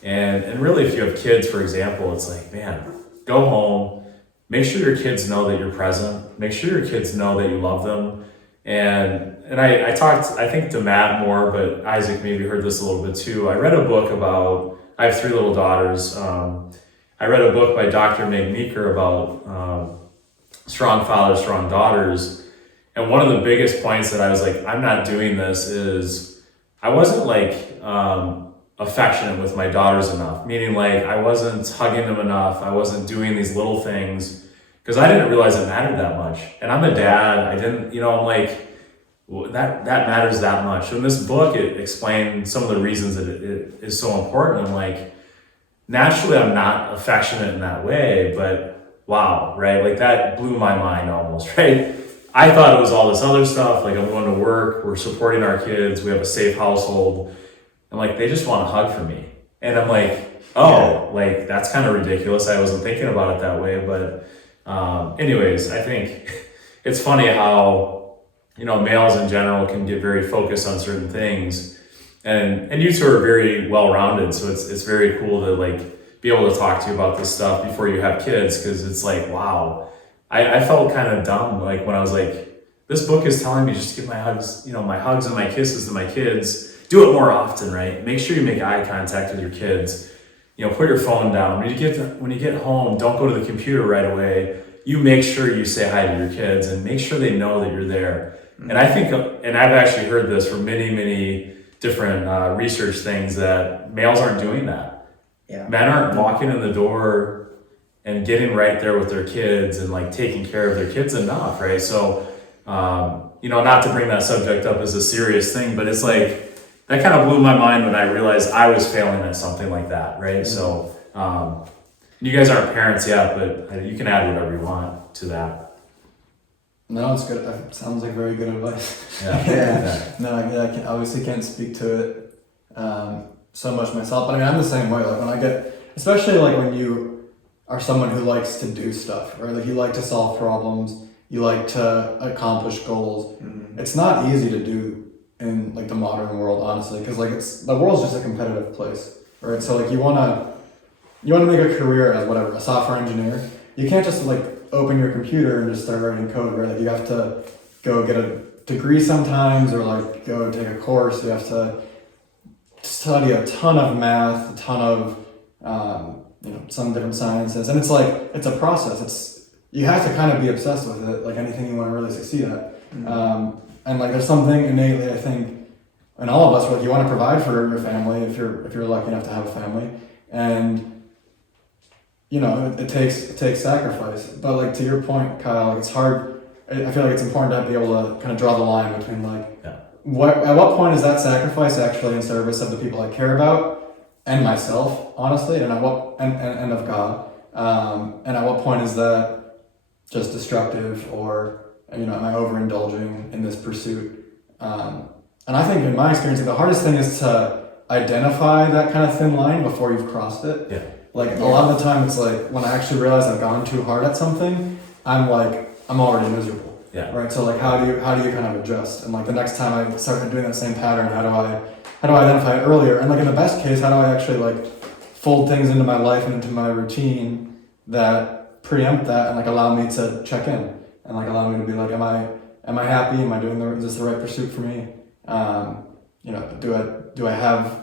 And really, if you have kids, for example, it's like, man, go home, make sure your kids know that you're present, make sure your kids know that you love them. And I talked, I think, to Matt more, but Isaac maybe heard this a little bit too. I read a book about, I have 3 little daughters. I read a book by Dr. Meg Meeker about strong fathers, strong daughters. And one of the biggest points that I was like, I'm not doing this, is I wasn't like affectionate with my daughters enough. Meaning like I wasn't hugging them enough. I wasn't doing these little things because I didn't realize it mattered that much. And I'm a dad. I didn't, I'm like, well, that matters that much. In this book, it explained some of the reasons that it is so important. I'm like, naturally, I'm not affectionate in that way, but wow, right? Like that blew my mind almost, right? I thought it was all this other stuff. Like, I'm going to work, we're supporting our kids, we have a safe household. And like, they just want a hug from me. And I'm like, oh, like that's kind of ridiculous. I wasn't thinking about it that way, but Anyways, I think it's funny how, males in general can get very focused on certain things, and you two are very well-rounded, so it's very cool to like be able to talk to you about this stuff before you have kids, because it's like, wow, I felt kind of dumb like when I was like, this book is telling me just to give my hugs, my hugs and my kisses to my kids. Do it more often, right? Make sure you make eye contact with your kids. Put your phone down. When you get home, don't go to the computer right away. You make sure you say hi to your kids and make sure they know that you're there. And I think, and I've actually heard this from many, many different research things, that males aren't doing that. Yeah. Men aren't walking in the door and getting right there with their kids and like taking care of their kids enough, right? So, not to bring that subject up as a serious thing, but it's like, that kind of blew my mind when I realized I was failing at something like that, right? So, you guys aren't parents yet, but you can add whatever you want to that. No, it's good. That sounds like very good advice. Yeah. No, I obviously can't speak to it so much myself, but I mean, I'm the same way. Like when I get, especially like when you are someone who likes to do stuff, right? Like you like to solve problems, you like to accomplish goals. Mm-hmm. It's not easy to do in like the modern world, honestly, because like the world's just a competitive place, right? So like you wanna make a career as whatever, a software engineer. You can't just like open your computer and just start writing code, right? Like you have to go get a degree sometimes, or like go take a course. You have to study a ton of math, a ton of some different sciences, and it's like it's a process. You have to kind of be obsessed with it, like anything you want to really succeed at. Mm-hmm. And like there's something innately, I think, in all of us, where you want to provide for your family if you're lucky enough to have a family, and it takes sacrifice. But like to your point, Kyle, like it's hard. I feel like it's important to be able to kind of draw the line between like at what point is that sacrifice actually in service of the people I care about and myself, honestly, and and of God, and at what point is that just destructive, or am I overindulging in this pursuit? And I think in my experience, the hardest thing is to identify that kind of thin line before you've crossed it. Yeah. Like a lot of the time, it's like when I actually realize I've gone too hard at something, I'm already miserable. Yeah. Right. So like, how do you kind of adjust? And like the next time I start doing that same pattern, how do I identify it earlier? And like in the best case, how do I actually like fold things into my life and into my routine that preempt that and like allow me to check in and like allow me to be like, am I happy? Am I is this the right pursuit for me? Do I have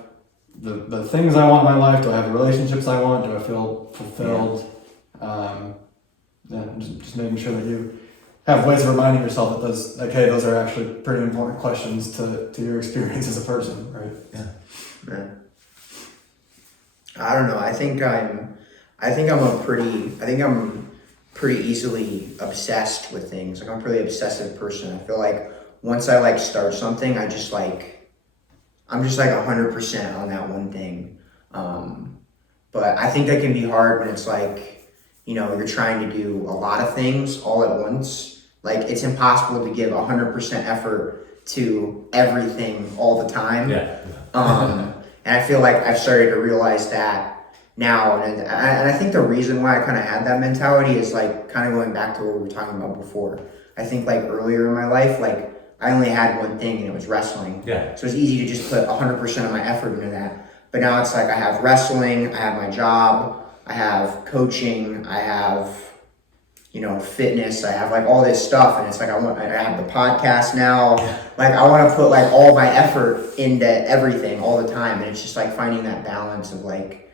the things I want in my life? Do I have the relationships I want? Do I feel fulfilled? Just making sure that you have ways of reminding yourself that those are actually pretty important questions to your experience as a person, right? Yeah. I don't know. I think I'm pretty easily obsessed with things. Like I'm a pretty obsessive person. I feel like once I like start something, I'm just like 100% on that one thing. But I think that can be hard when it's like, you're trying to do a lot of things all at once. Like it's impossible to give 100% effort to everything all the time. Yeah. And I feel like I've started to realize that now, and I think the reason why I kind of had that mentality is like kind of going back to what we were talking about before. I think like earlier in my life, like I only had one thing and it was wrestling. Yeah. So it's easy to just put 100% of my effort into that. But now it's like I have wrestling, I have my job, I have coaching, I have, fitness, I have like all this stuff, and it's like I have the podcast now. Like I want to put like all my effort into everything all the time, and it's just like finding that balance of like,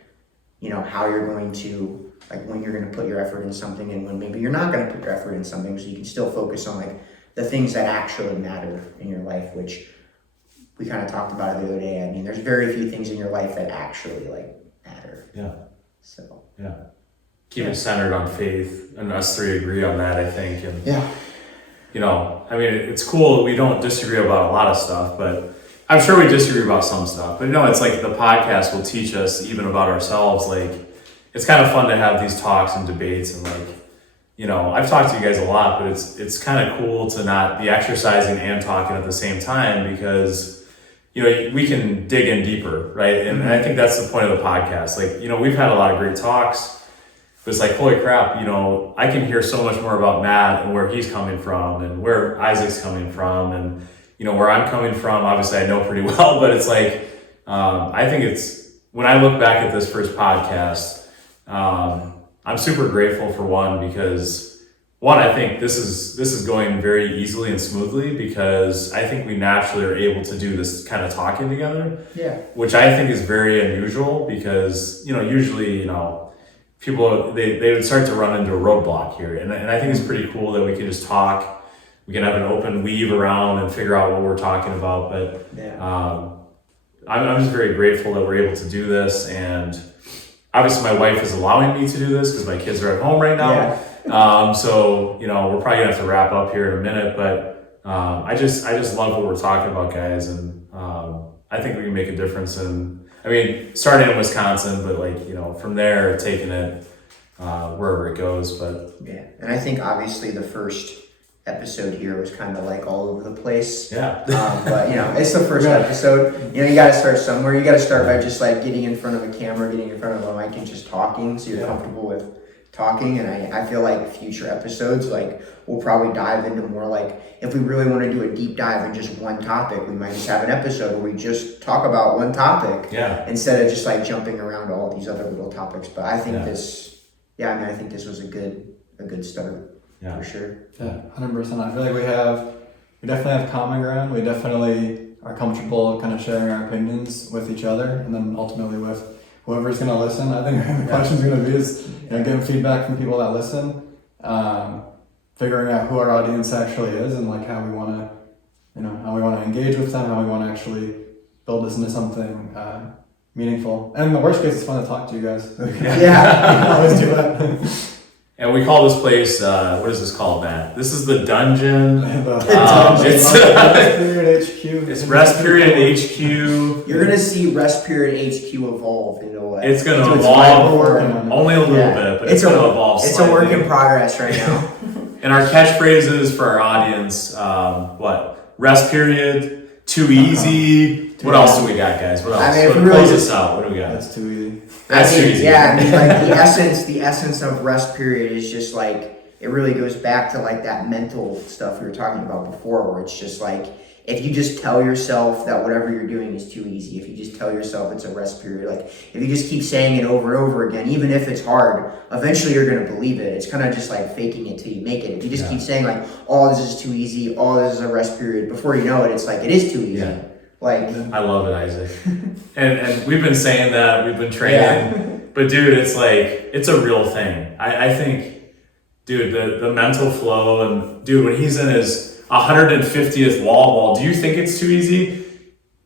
how you're going to, like when you're going to put your effort in something and when maybe you're not going to put your effort in something, so you can still focus on like the things that actually matter in your life, which we kind of talked about it the other day. I mean, there's very few things in your life that actually like matter. Yeah. So. Yeah. Keep it centered on faith, and us three agree on that, I think. And it's cool. We don't disagree about a lot of stuff, but I'm sure we disagree about some stuff. But it's like the podcast will teach us even about ourselves. Like it's kind of fun to have these talks and debates, and like, I've talked to you guys a lot, but it's kind of cool to not be exercising and talking at the same time, because we can dig in deeper, right? And I think that's the point of the podcast. Like, we've had a lot of great talks. But it's like, holy crap, you know, I can hear so much more about Matt and where he's coming from and where Isaac's coming from and, you know, where I'm coming from. Obviously, I know pretty well, but it's like, I think it's, when I look back at this first podcast, I'm super grateful for one, because one, I think this is going very easily and smoothly, because I think we naturally are able to do this kind of talking together. Yeah. Which I think is very unusual, because, you know, usually, you know, people, they would start to run into a roadblock here. And I think it's pretty cool that we can just talk. We can have an open weave around and figure out what we're talking about. But I'm just very grateful that we're able to do this. And obviously my wife is allowing me to do this because my kids are at home right now. Yeah. So, you know, we're probably gonna have to wrap up here in a minute, but I just love what we're talking about, guys. And I think we can make a difference starting in Wisconsin, but like, you know, from there, taking it wherever it goes. But yeah, and I think obviously the first episode here was kind of like all over the place. Yeah. But you know, it's the first episode. You know, you got to start somewhere. You got to start by just like getting in front of a camera, getting in front of a mic, and just talking, so you're comfortable with talking. And I feel like future episodes, like, we'll probably dive into more, like, if we really want to do a deep dive in just one topic, we might just have an episode where we just talk about one topic, instead of just like jumping around to all these other little topics. But I think I think this was a good start, for sure. Yeah, 100%. I feel like we definitely have common ground. We definitely are comfortable kind of sharing our opinions with each other, and then ultimately with whoever's going to listen. I think the question's going to be is, you know, getting feedback from people that listen, figuring out who our audience actually is, and like how we want to engage with them, how we want to actually build this into something meaningful. And in the worst case, it's fun to talk to you guys. Yeah. Always do that. And we call this place, what is this called, Matt? This is the dungeon. It's Rest Period HQ. It's Rest Period HQ. You're gonna see Rest Period HQ evolve into what? It's gonna evolve only a little bit, but it's gonna evolve slightly. It's a work in progress right now. And our catchphrases for our audience, Rest Period, Too Easy. What else do we got, guys? What else? I mean, close this out. What do we got? That's too easy. That's too easy. Yeah, I mean, like the essence of Rest Period is just like, it really goes back to like that mental stuff we were talking about before, where it's just like, if you just tell yourself that whatever you're doing is too easy, if you just tell yourself it's a rest period, like if you just keep saying it over and over again, even if it's hard, eventually you're going to believe it. It's kind of just like faking it till you make it. If you just keep saying like, oh, this is too easy, oh, this is a rest period, before you know it, it's like, it is too easy. Yeah. Like, I love it, Isaac. and we've been saying that, we've been training, but dude, it's like, it's a real thing. I think, dude, the mental flow, and dude, when he's in his 150th wall ball, do you think it's too easy?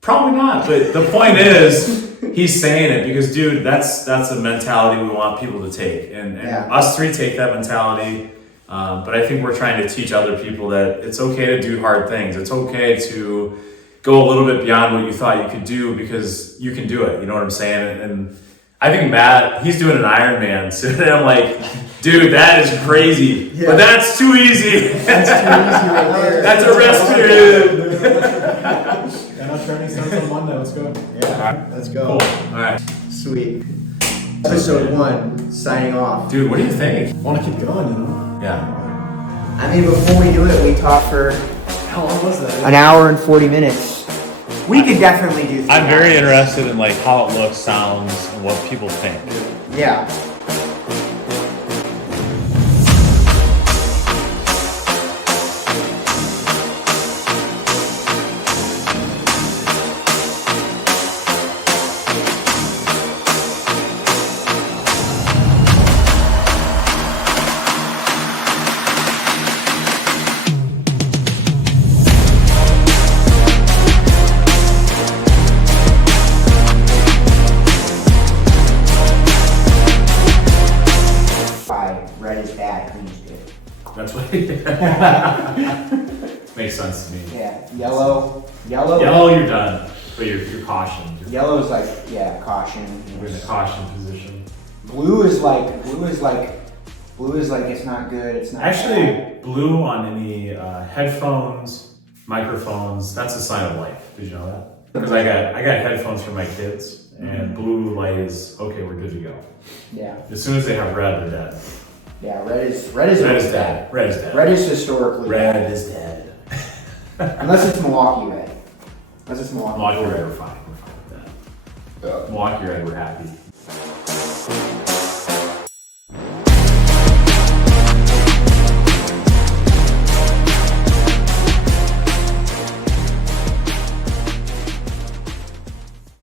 Probably not, but the point is, he's saying it because, dude, that's the mentality we want people to take, and us three take that mentality, but I think we're trying to teach other people that it's okay to do hard things. It's okay to go a little bit beyond what you thought you could do, because you can do it, you know what I'm saying? And I think Matt, he's doing an Ironman, so I'm like, dude, that is crazy, but that's too easy. That's too easy right there. That's a rest period. And our training starts on Monday. Let's go. Yeah, let's go. Cool. All right. Sweet. Episode 1, signing off. Dude, what do you think? I want to keep going, you know? Yeah. I mean, before we do it, we talked for How long was that? an hour and 40 minutes. We could definitely do 3 I'm very hours. interested in like how it looks, sounds, and what people think. Yeah. Red is bad, green is good. That's what makes sense to me. Yeah, yellow, Yellow, you're done, but you're cautioned. yellow is like, caution. You're in the caution position. Blue is like it's not good, it's not Actually, bad. blue on any headphones, microphones, that's a sign of life. Did you know that? Because I got headphones for my kids, and blue light is okay. We're good to go. Yeah. As soon as they have red, they're dead. Yeah. Red is Red is dead. Red is dead. Red is historically Red is dead. unless it's Milwaukee red. Unless it's Milwaukee Milwaukee red. red, we're fine. We're fine with that. Milwaukee red, we're happy.